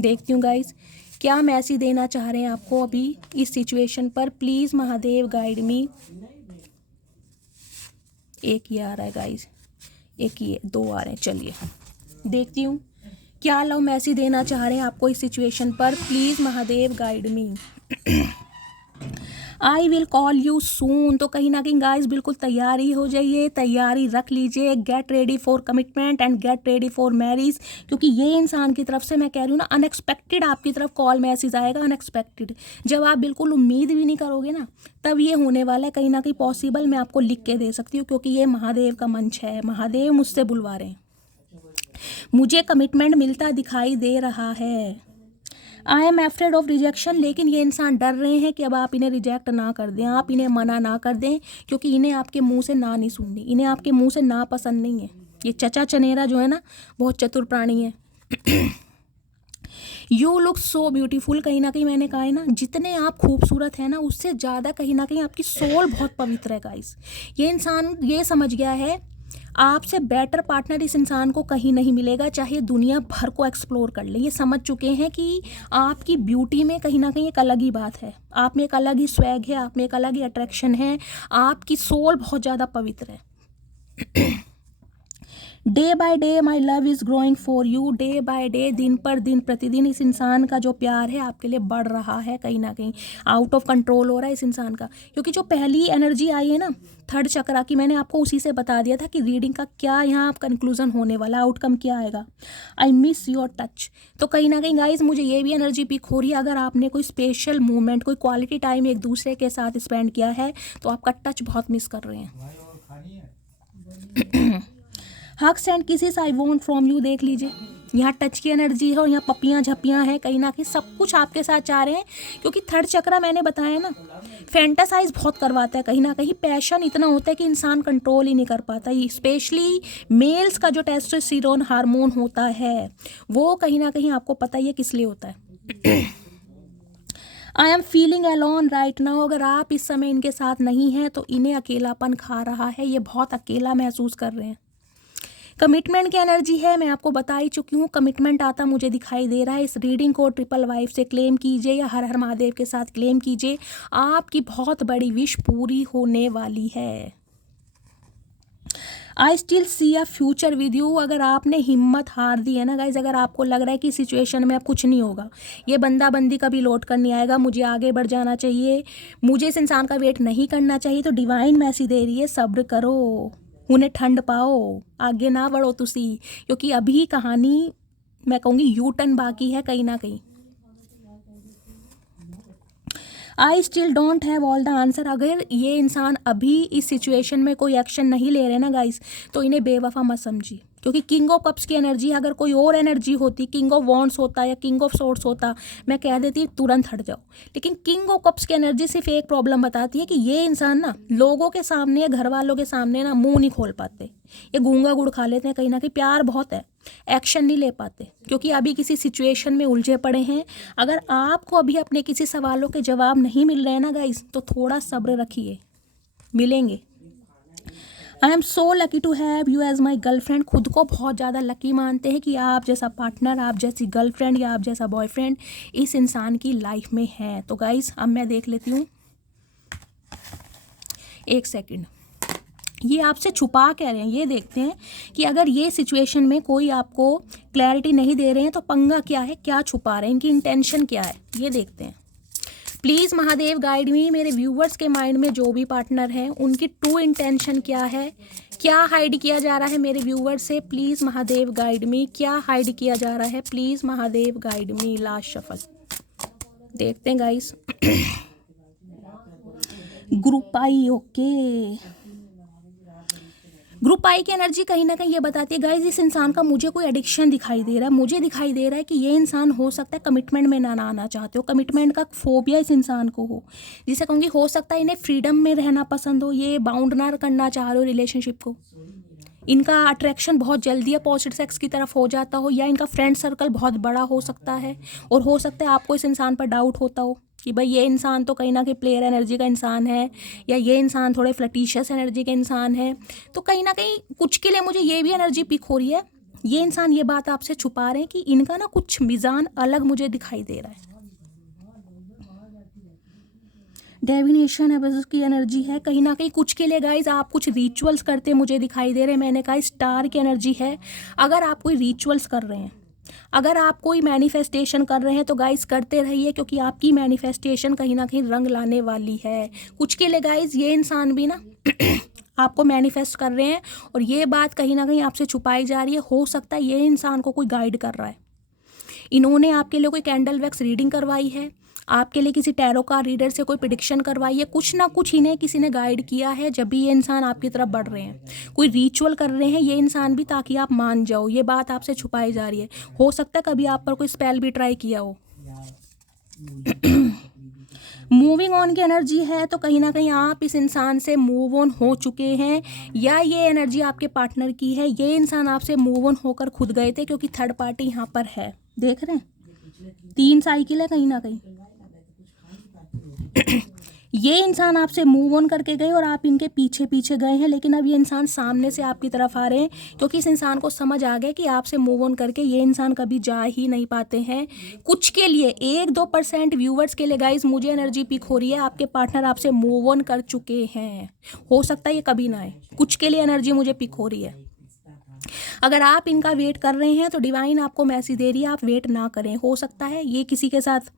देखती हूँ गाइस क्या मैसेज देना चाह रहे हैं आपको अभी इस सिचुएशन पर, प्लीज़ महादेव गाइड मी। एक ये आ रहा है गाइस, एक ये, दो आ रहे हैं, चलिए देखती हूँ क्या लव मैसेज देना चाह रहे हैं आपको इस सिचुएशन पर, please Mahadev guide me. I will call you soon. तो कहीं ना कहीं गाइस बिल्कुल तैयारी हो जाइए, तैयारी रख लीजिए, get ready for commitment and get ready for marriage, क्योंकि ये इंसान की तरफ से मैं कह रही हूँ ना अनएक्सपेक्टेड आपकी तरफ कॉल मैसेज आएगा, अनएक्सपेक्टेड। जब आप बिल्कुल उम्मीद भी नहीं करोगे ना तब ये होने वाला है, कहीं ना कहीं पॉसिबल मैं आपको लिख के दे सकती हूँ, क्योंकि ये महादेव का मंच है, महादेव मुझसे बुलवा रहे हैं, मुझे कमिटमेंट मिलता दिखाई दे रहा है। I am afraid of rejection, लेकिन ये इंसान डर रहे हैं कि अब आप इन्हें रिजेक्ट ना कर दें, आप इन्हें मना ना कर दें, क्योंकि इन्हें आपके मुंह से ना नहीं सुननी, इन्हें आपके मुंह से ना पसंद नहीं है। ये चचा चनेरा जो है ना बहुत चतुर प्राणी है। यू लुक सो ब्यूटीफुल, कहीं ना कहीं मैंने कहा है ना जितने आप खूबसूरत हैं ना उससे ज़्यादा कहीं ना कहीं आपकी सोल बहुत पवित्र है गाइस। ये इंसान ये समझ गया है आपसे बेटर पार्टनर इस इंसान को कहीं नहीं मिलेगा, चाहे दुनिया भर को एक्सप्लोर कर ले। ये समझ चुके हैं कि आपकी ब्यूटी में कहीं ना कहीं एक अलग ही बात है, आप में एक अलग ही स्वैग है, आप में एक अलग ही अट्रैक्शन है, आपकी सोल बहुत ज़्यादा पवित्र है। Day by day my love is growing for you, day by day, दिन पर दिन प्रतिदिन इस इंसान का जो प्यार है आपके लिए बढ़ रहा है, कहीं ना कहीं आउट ऑफ कंट्रोल हो रहा है इस इंसान का। क्योंकि जो पहली एनर्जी आई है ना थर्ड चक्रा की, मैंने आपको उसी से बता दिया था कि रीडिंग का क्या यहाँ कंक्लूजन होने वाला, आउटकम क्या आएगा। I miss your touch. तो कहीं ना कहीं गाइज मुझे ये भी एनर्जी पिक हो रही है, अगर आपने कोई स्पेशल मोमेंट, कोई क्वालिटी टाइम एक दूसरे के साथ स्पेंड किया है तो आपका टच बहुत मिस कर रहे हैं। Hugs and kisses I want from you, देख लीजिए यहाँ टच की एनर्जी है और यहाँ पपियाँ झपियाँ हैं, कहीं ना कहीं सब कुछ आपके साथ चाह रहे हैं, क्योंकि थर्ड चक्रा मैंने बताया ना फैंटासाइज बहुत करवाता है, कहीं ना कहीं पैशन इतना होता है कि इंसान कंट्रोल ही नहीं कर पाता। ये स्पेशली मेल्स का जो टेस्टोस्टेरोन हार्मोन होता है वो कहीं ना कहीं आपको पता ही है किस लिए होता है। I am feeling alone right now, अगर आप इस समय इनके साथ नहीं हैं तो इन्हें अकेलापन खा रहा है, ये बहुत अकेला महसूस कर रहे हैं। कमिटमेंट की एनर्जी है, मैं आपको बता ही चुकी हूँ, कमिटमेंट आता मुझे दिखाई दे रहा है। इस रीडिंग को 555 से क्लेम कीजिए या हर हर महादेव के साथ क्लेम कीजिए, आपकी बहुत बड़ी विश पूरी होने वाली है। I still see a future with you. अगर आपने हिम्मत हार दी है ना गाइज, अगर आपको लग रहा है कि सिचुएशन में अब कुछ नहीं होगा, ये बंदा बंदी कभी लौट कर नहीं आएगा, मुझे आगे बढ़ जाना चाहिए, मुझे इस इंसान का वेट नहीं करना चाहिए, तो डिवाइन मैसेज दे रही है सब्र करो, उन्हें ठंड पाओ, आगे ना बढ़ो तुसी, क्योंकि अभी कहानी मैं कहूँगी यू टर्न बाकी है कहीं ना कहीं। I still don't have all the answer. अगर ये इंसान अभी इस सिचुएशन में कोई एक्शन नहीं ले रहे ना गाइस, तो इन्हें बेवफा मत समझी, क्योंकि किंग ऑफ कप्स की एनर्जी, अगर कोई और एनर्जी होती, किंग ऑफ वॉन्ड्स होता या किंग ऑफ सोर्ड्स होता, मैं कह देती तुरंत हट जाओ। लेकिन किंग ऑफ कप्स की एनर्जी सिर्फ एक प्रॉब्लम बताती है कि ये इंसान ना लोगों के सामने या घर वालों के सामने ना मुंह नहीं खोल पाते, ये गूंगा गुड़ खा लेते हैं कहीं ना कहीं, प्यार बहुत है, एक्शन नहीं ले पाते, क्योंकि अभी किसी सिचुएशन में उलझे पड़े हैं। अगर आपको अभी अपने किसी सवालों के जवाब नहीं मिल रहे हैं ना गाइस, तो थोड़ा सब्र रखिए, मिलेंगे। I am so lucky to have you as my girlfriend. खुद को बहुत ज़्यादा लकी मानते हैं कि आप जैसा पार्टनर, आप जैसी गर्लफ्रेंड या आप जैसा बॉयफ्रेंड इस इंसान की लाइफ में है। तो गाइस अब मैं देख लेती हूँ, एक सेकंड, ये आपसे छुपा कह रहे हैं, ये देखते हैं कि अगर ये सिचुएशन में कोई आपको क्लैरिटी नहीं दे रहे हैं तो पंगा क्या है, क्या छुपा रहे हैं, इनकी इंटेंशन क्या है, ये देखते हैं। प्लीज़ महादेव गाइड मी, मेरे व्यूवर्स के माइंड में जो भी पार्टनर हैं उनकी ट्रू इंटेंशन क्या है, क्या हाइड किया जा रहा है मेरे व्यूवर्स से, प्लीज़ महादेव गाइड मी, क्या हाइड किया जा रहा है, please Mahadev guide me. Last shuffle देखते हैं guys. Group I, okay, group I की एनर्जी कहीं ना कहीं ये बताती है गाइज, इस इंसान का मुझे कोई एडिक्शन दिखाई दे रहा है, मुझे दिखाई दे रहा है कि ये इंसान हो सकता है कमिटमेंट में ना आना चाहते हो, कमिटमेंट का फोबिया इस इंसान को हो, जिसे कहूँगी हो सकता है इन्हें फ्रीडम में रहना पसंद हो, ये बाउंड ना करना चाह रहे हो रिलेशनशिप को, इनका अट्रैक्शन बहुत जल्दी अपोजिट सेक्स की तरफ हो जाता हो, या इनका फ्रेंड सर्कल बहुत बड़ा हो सकता है, और हो सकता है आपको इस इंसान पर डाउट होता हो कि भाई ये इंसान तो कहीं ना कहीं प्लेयर एनर्जी का इंसान है, या ये इंसान थोड़े फ्लटीशियस एनर्जी का इंसान है। तो कहीं ना कहीं कुछ के लिए मुझे ये भी एनर्जी पिक हो रही है, ये इंसान ये बात आपसे छुपा रहे हैं कि इनका ना कुछ मिजान अलग मुझे दिखाई दे रहा है। डेविनेशन है की एनर्जी है, कहीं ना कहीं कुछ के लिए गाइज आप कुछ रिचुअल्स करते मुझे दिखाई दे रहे हैं। मैंने कहा स्टार की एनर्जी है, अगर आप कोई रिचुअल्स कर रहे हैं, अगर आप कोई मैनिफेस्टेशन कर रहे हैं तो गाइस करते रहिए, क्योंकि आपकी मैनिफेस्टेशन कहीं ना कहीं रंग लाने वाली है। कुछ के लिए गाइस ये इंसान भी ना आपको मैनिफेस्ट कर रहे हैं, और ये बात कहीं ना कहीं आपसे छुपाई जा रही है। हो सकता है ये इंसान को कोई गाइड कर रहा है, इन्होंने आपके लिए कोई कैंडल वैक्स रीडिंग करवाई है, आपके लिए किसी टैरो कार्ड रीडर से कोई प्रेडिक्शन करवाई है, कुछ ना कुछ इन्हें किसी ने गाइड किया है जब भी ये इंसान आपकी तरफ बढ़ रहे हैं। कोई रिचुअल कर रहे हैं ये इंसान भी, ताकि आप मान जाओ, ये बात आपसे छुपाई जा रही है। हो सकता है कभी आप पर कोई स्पेल भी ट्राई किया हो। मूविंग ऑन की एनर्जी है, तो कहीं ना कहीं आप इस इंसान से मूव ऑन हो चुके हैं, या ये एनर्जी आपके पार्टनर की है, ये इंसान आपसे मूव ऑन होकर खुद गए थे, क्योंकि थर्ड पार्टी यहाँ पर है, देख रहे हैं 3 साइकिल है कहीं ना कहीं। ये इंसान आपसे मूव ऑन करके गए और आप इनके पीछे पीछे गए हैं, लेकिन अब ये इंसान सामने से आपकी तरफ आ रहे हैं, क्योंकि इस इंसान को समझ आ गया कि आपसे मूव ऑन करके ये इंसान कभी जा ही नहीं पाते हैं। कुछ के लिए 1-2% व्यूवर्स के लिए गाइज मुझे एनर्जी पिक हो रही है, आपके पार्टनर आपसे मूव ऑन कर चुके हैं, हो सकता है ये कभी ना आए। कुछ के लिए एनर्जी मुझे पिक हो रही है। अगर आप इनका वेट कर रहे हैं तो डिवाइन आपको मैसेज दे रही है आप वेट ना करें। हो सकता है ये किसी के साथ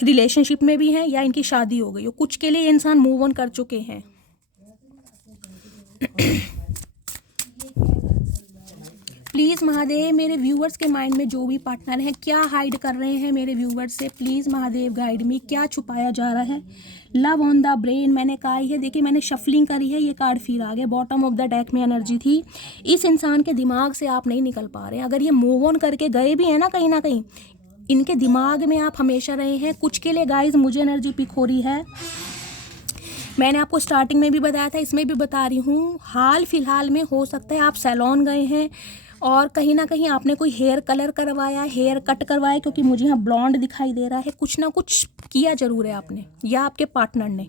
रिलेशनशिप में भी हैं, या इनकी शादी हो गई हो। कुछ के लिए इंसान मूव ऑन कर चुके हैं। प्लीज़ महादेव मेरे व्यूवर्स के माइंड में जो भी पार्टनर हैं क्या हाइड कर रहे हैं मेरे व्यूवर्स से, प्लीज़ महादेव गाइड मी, क्या छुपाया जा रहा है। लव ऑन द ब्रेन मैंने कहा है, देखिए मैंने शफलिंग करी है, ये कार्ड फिर आ गया। बॉटम ऑफ द डेक में एनर्जी थी, इस इंसान के दिमाग से आप नहीं निकल पा रहे हैं। अगर ये मूव ऑन करके गए भी हैं ना कहीं इनके दिमाग में आप हमेशा रहे हैं। कुछ के लिए गाइज मुझे एनर्जी पिक हो रही है, मैंने आपको स्टार्टिंग में भी बताया था, इसमें भी बता रही हूँ। हाल फिलहाल में हो सकता है आप सैलून गए हैं और कहीं ना कहीं आपने कोई हेयर कलर करवाया, हेयर कट करवाया, क्योंकि मुझे यहाँ ब्लॉन्ड दिखाई दे रहा है। कुछ ना कुछ किया जरूर है आपने या आपके पार्टनर ने।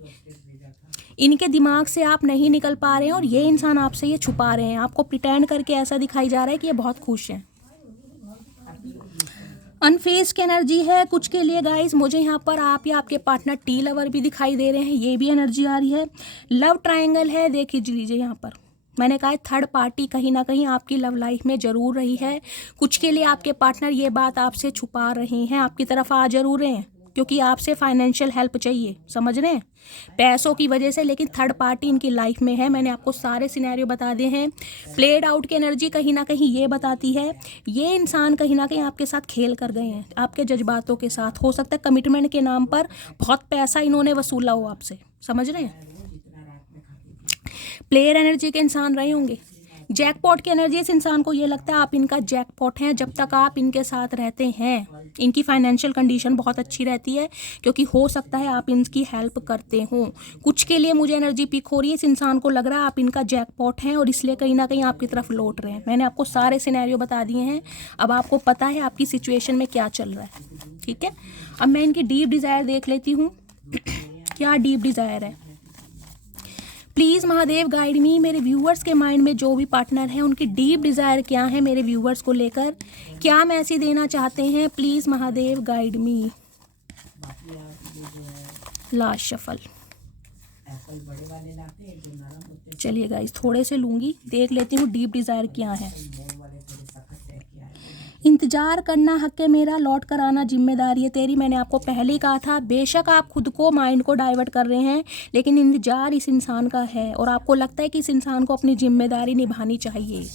इनके दिमाग से आप नहीं निकल पा रहे हैं और ये इंसान आपसे ये छुपा रहे हैं। आपको प्रिटेंड करके ऐसा दिखाई जा रहा है कि ये बहुत खुश हैं। अनफेस की एनर्जी है कुछ के लिए गाइस, मुझे यहाँ पर आप या आपके पार्टनर टी लवर भी दिखाई दे रहे हैं, ये भी एनर्जी आ रही है। लव ट्रायंगल है, देख लीजिए यहाँ पर मैंने कहा है थर्ड पार्टी कहीं ना कहीं आपकी लव लाइफ में ज़रूर रही है। कुछ के लिए आपके पार्टनर ये बात आपसे छुपा रहे हैं, आपकी तरफ आ जरूर रहे हैं क्योंकि आपसे फाइनेंशियल हेल्प चाहिए, समझ रहे हैं, पैसों की वजह से, लेकिन थर्ड पार्टी इनकी लाइफ में है। मैंने आपको सारे सिनेरियो बता दिए हैं। प्लेड आउट की एनर्जी कहीं ना कहीं ये बताती है ये इंसान कहीं ना कहीं आपके साथ खेल कर गए हैं, आपके जज्बातों के साथ। हो सकता है कमिटमेंट के नाम पर बहुत पैसा इन्होंने वसूला हो आपसे, समझ रहे हैं। प्लेयर एनर्जी के इंसान रहे होंगे। जैकपॉट की एनर्जी, इस इंसान को ये लगता है आप इनका जैकपॉट हैं। जब तक आप इनके साथ रहते हैं इनकी फाइनेंशियल कंडीशन बहुत अच्छी रहती है क्योंकि हो सकता है आप इनकी हेल्प करते हो। कुछ के लिए मुझे एनर्जी पिक हो रही है, इस इंसान को लग रहा है आप इनका जैकपॉट हैं और इसलिए कहीं ना कहीं आपकी तरफ लौट रहे हैं। मैंने आपको सारे सिनेरियो बता दिए हैं, अब आपको पता है आपकी सिचुएशन में क्या चल रहा है, ठीक है। अब मैं इनकी डीप डिज़ायर देख लेती हूँ क्या डीप डिज़ायर है। प्लीज़ महादेव गाइड मी, मेरे व्यूअर्स के माइंड में जो भी पार्टनर हैं उनकी डीप डिज़ायर क्या है मेरे व्यूअर्स को लेकर, क्या मैसेज देना चाहते हैं। Please Mahadev guide me. Last shuffle. चलिए गाइस थोड़े से लूँगी, देख लेती हूँ डीप डिज़ायर क्या है। इंतजार करना हक है मेरा, लौट कर आना जिम्मेदारी है तेरी। मैंने आपको पहले ही कहा था बेशक आप खुद को माइंड को डाइवर्ट कर रहे हैं लेकिन इंतजार इस इंसान का है और आपको लगता है कि इस इंसान को अपनी जिम्मेदारी निभानी चाहिए।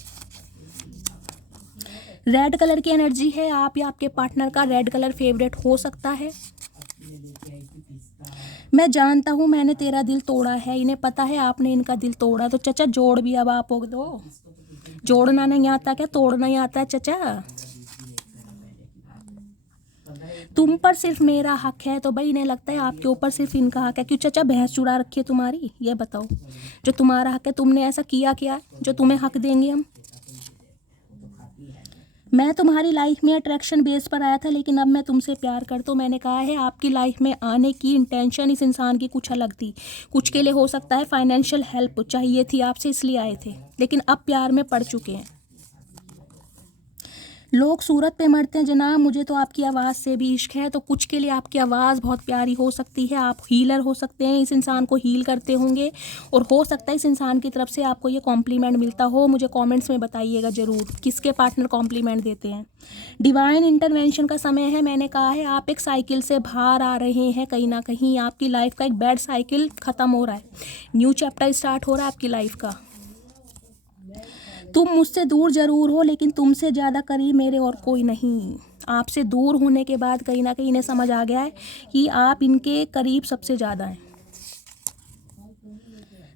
रेड कलर की एनर्जी है, आप या आपके पार्टनर का रेड कलर फेवरेट हो सकता है। मैं जानता हूँ मैंने तेरा दिल तोड़ा है, इन्हें पता है आपने इनका दिल तोड़ा, तो चचा जोड़ भी अब आप दो। जोड़ना नहीं आता क्या, तोड़ना ही आता है चचा। तुम पर सिर्फ मेरा हक है, तो भाई इन्हें लगता है आपके ऊपर सिर्फ इनका हक है। क्यों चचा भैंस चुरा रखी है तुम्हारी, ये बताओ। जो तुम्हारा हक है तुमने ऐसा किया क्या जो तुम्हें हक देंगे हम। मैं तुम्हारी लाइफ में अट्रैक्शन बेस पर आया था लेकिन अब मैं तुमसे प्यार करता हूँ। मैंने कहा है आपकी लाइफ में आने की इंटेंशन इस इंसान की कुछ अलग थी। कुछ के लिए हो सकता है फाइनेंशियल हेल्प चाहिए थी आपसे इसलिए आए थे, लेकिन अब प्यार में पड़ चुके हैं। लोग सूरत पे मरते हैं जनाब, मुझे तो आपकी आवाज़ से भी इश्क है। तो कुछ के लिए आपकी आवाज़ बहुत प्यारी हो सकती है, आप हीलर हो सकते हैं, इस इंसान को हील करते होंगे और हो सकता है इस इंसान की तरफ से आपको ये कॉम्प्लीमेंट मिलता हो। मुझे कमेंट्स में बताइएगा ज़रूर किसके पार्टनर कॉम्प्लीमेंट देते हैं। डिवाइन इंटरवेंशन का समय है। मैंने कहा है आप एक साइकिल से बाहर आ रहे हैं, कहीं ना कहीं आपकी लाइफ का एक बैड साइकिल ख़त्म हो रहा है, न्यू चैप्टर स्टार्ट हो रहा है आपकी लाइफ का। तुम मुझसे दूर ज़रूर हो लेकिन तुमसे ज़्यादा करीब मेरे और कोई नहीं। आपसे दूर होने के बाद कहीं ना कहीं इन्हें समझ आ गया है कि आप इनके करीब सबसे ज़्यादा हैं।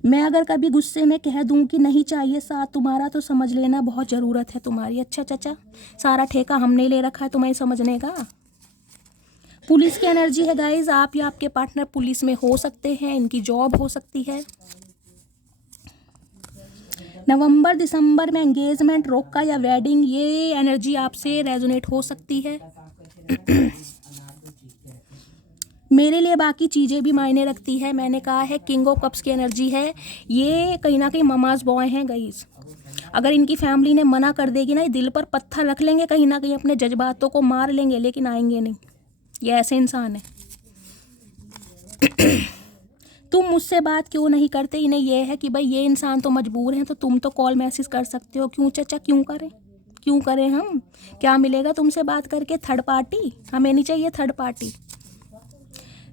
मैं अगर कभी गुस्से में कह दूं कि नहीं चाहिए साथ तुम्हारा तो समझ लेना बहुत ज़रूरत है तुम्हारी। अच्छा चाचा, सारा ठेका हमने ले रखा है तुम्हें समझने का। पुलिस की एनर्जी है गाइज, आप या आपके पार्टनर पुलिस में हो सकते हैं, इनकी जॉब हो सकती है। नवंबर दिसंबर में एंगेजमेंट, रोका या वेडिंग, ये एनर्जी आपसे रेजोनेट हो सकती है। मेरे लिए बाकी चीज़ें भी मायने रखती है। मैंने कहा है किंग ऑफ कप्स की एनर्जी है, ये कहीं ना कहीं ममाज बॉय हैं गाइस। अगर इनकी फैमिली ने मना कर देगी ना, ये दिल पर पत्थर रख लेंगे, कहीं ना कहीं अपने जज्बातों को मार लेंगे लेकिन आएंगे नहीं। ये ऐसे इंसान है। तुम मुझसे बात क्यों नहीं करते, इन्हें यह है कि भाई ये इंसान तो मजबूर हैं, तो तुम तो कॉल मैसेज कर सकते हो। क्यों चाचा, क्यों करें हम, क्या मिलेगा तुमसे बात करके। थर्ड पार्टी हमें नहीं चाहिए, थर्ड पार्टी।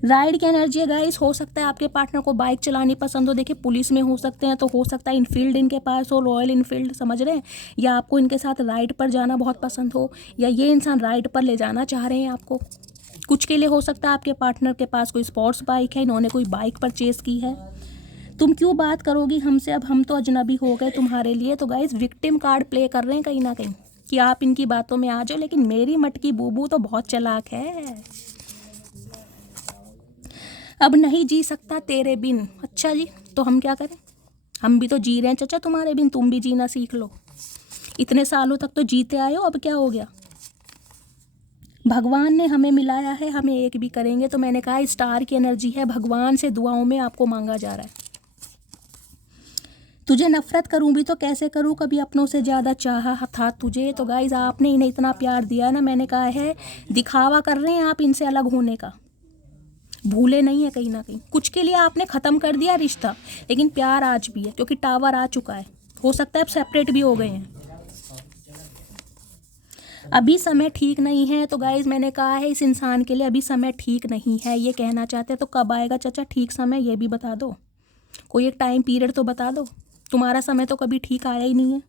राइड की एनर्जी है गाइस, हो सकता है आपके पार्टनर को बाइक चलानी पसंद हो। देखिए पुलिस में हो सकते हैं तो हो सकता है इनफील्ड इनके पास हो, रॉयल इनफील्ड, समझ रहे हैं। या आपको इनके साथ राइड पर जाना बहुत पसंद हो, या ये इंसान राइड पर ले जाना चाह रहे हैं आपको। कुछ के लिए हो सकता है आपके पार्टनर के पास कोई स्पोर्ट्स बाइक है, इन्होंने कोई बाइक परचेज़ की है। तुम क्यों बात करोगी हमसे, अब हम तो अजनबी हो गए तुम्हारे लिए। तो गाइस विक्टिम कार्ड प्ले कर रहे हैं कहीं ना कहीं कि आप इनकी बातों में आ जाओ, लेकिन मेरी मटकी बूबू तो बहुत चालाक है। अब नहीं जी सकता तेरे बिन। अच्छा जी, तो हम क्या करें, हम भी तो जी रहे हैं चाचा तुम्हारे बिन, तुम भी जीना सीख लो। इतने सालों तक तो जीते आए हो, अब क्या हो गया। भगवान ने हमें मिलाया है, हमें एक भी करेंगे। तो मैंने कहा स्टार की एनर्जी है, भगवान से दुआओं में आपको मांगा जा रहा है। तुझे नफरत करूं भी तो कैसे करूं, कभी अपनों से ज़्यादा चाहा था तुझे। तो गाइज आपने इन्हें इतना प्यार दिया ना, मैंने कहा है दिखावा कर रहे हैं आप इनसे अलग होने का, भूले नहीं है कहीं ना कहीं। कुछ के लिए आपने ख़त्म कर दिया रिश्ता, लेकिन प्यार आज भी है क्योंकि टावर आ चुका है। हो सकता है आप सेपरेट भी हो गए हैं। अभी समय ठीक नहीं है, तो गाइज मैंने कहा है इस इंसान के लिए अभी समय ठीक नहीं है, ये कहना चाहते हैं। तो कब आएगा चाचा ठीक समय, ये भी बता दो, कोई एक टाइम पीरियड तो बता दो। तुम्हारा समय तो कभी ठीक आया ही नहीं है।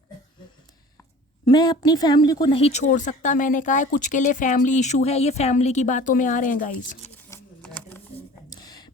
मैं अपनी फैमिली को नहीं छोड़ सकता, मैंने कहा है कुछ के लिए फैमिली इशू है, ये फैमिली की बातों में आ रहे हैं गाइज।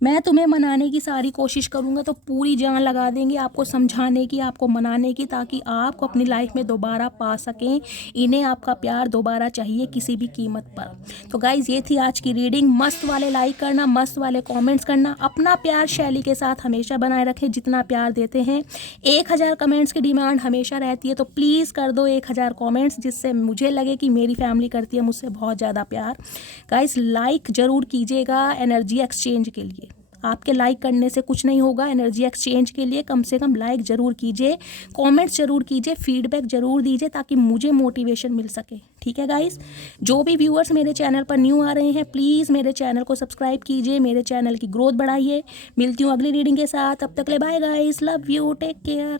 मैं तुम्हें मनाने की सारी कोशिश करूँगा, तो पूरी जान लगा देंगे आपको समझाने की, आपको मनाने की, ताकि आपको अपनी लाइफ में दोबारा पा सकें। इन्हें आपका प्यार दोबारा चाहिए किसी भी कीमत पर। तो गाइज़ ये थी आज की रीडिंग। मस्त वाले लाइक करना, मस्त वाले कमेंट्स करना। अपना प्यार शैली के साथ हमेशा बनाए रखें जितना प्यार देते हैं। 1000 कमेंट्स की डिमांड हमेशा रहती है, तो प्लीज़ कर दो 1000 कमेंट्स, जिससे मुझे लगे कि मेरी फैमिली करती है मुझसे बहुत ज़्यादा प्यार। गाइज़ लाइक ज़रूर कीजिएगा एनर्जी एक्सचेंज के लिए। आपके लाइक करने से कुछ नहीं होगा, एनर्जी एक्सचेंज के लिए कम से कम लाइक ज़रूर कीजिए, कमेंट्स ज़रूर कीजिए, फीडबैक ज़रूर दीजिए, ताकि मुझे मोटिवेशन मिल सके। ठीक है गाइस, जो भी व्यूअर्स मेरे चैनल पर न्यू आ रहे हैं, प्लीज़ मेरे चैनल को सब्सक्राइब कीजिए, मेरे चैनल की ग्रोथ बढ़ाइए। मिलती हूँ अगली रीडिंग के साथ, तब तक ले bye guys, love you, take care.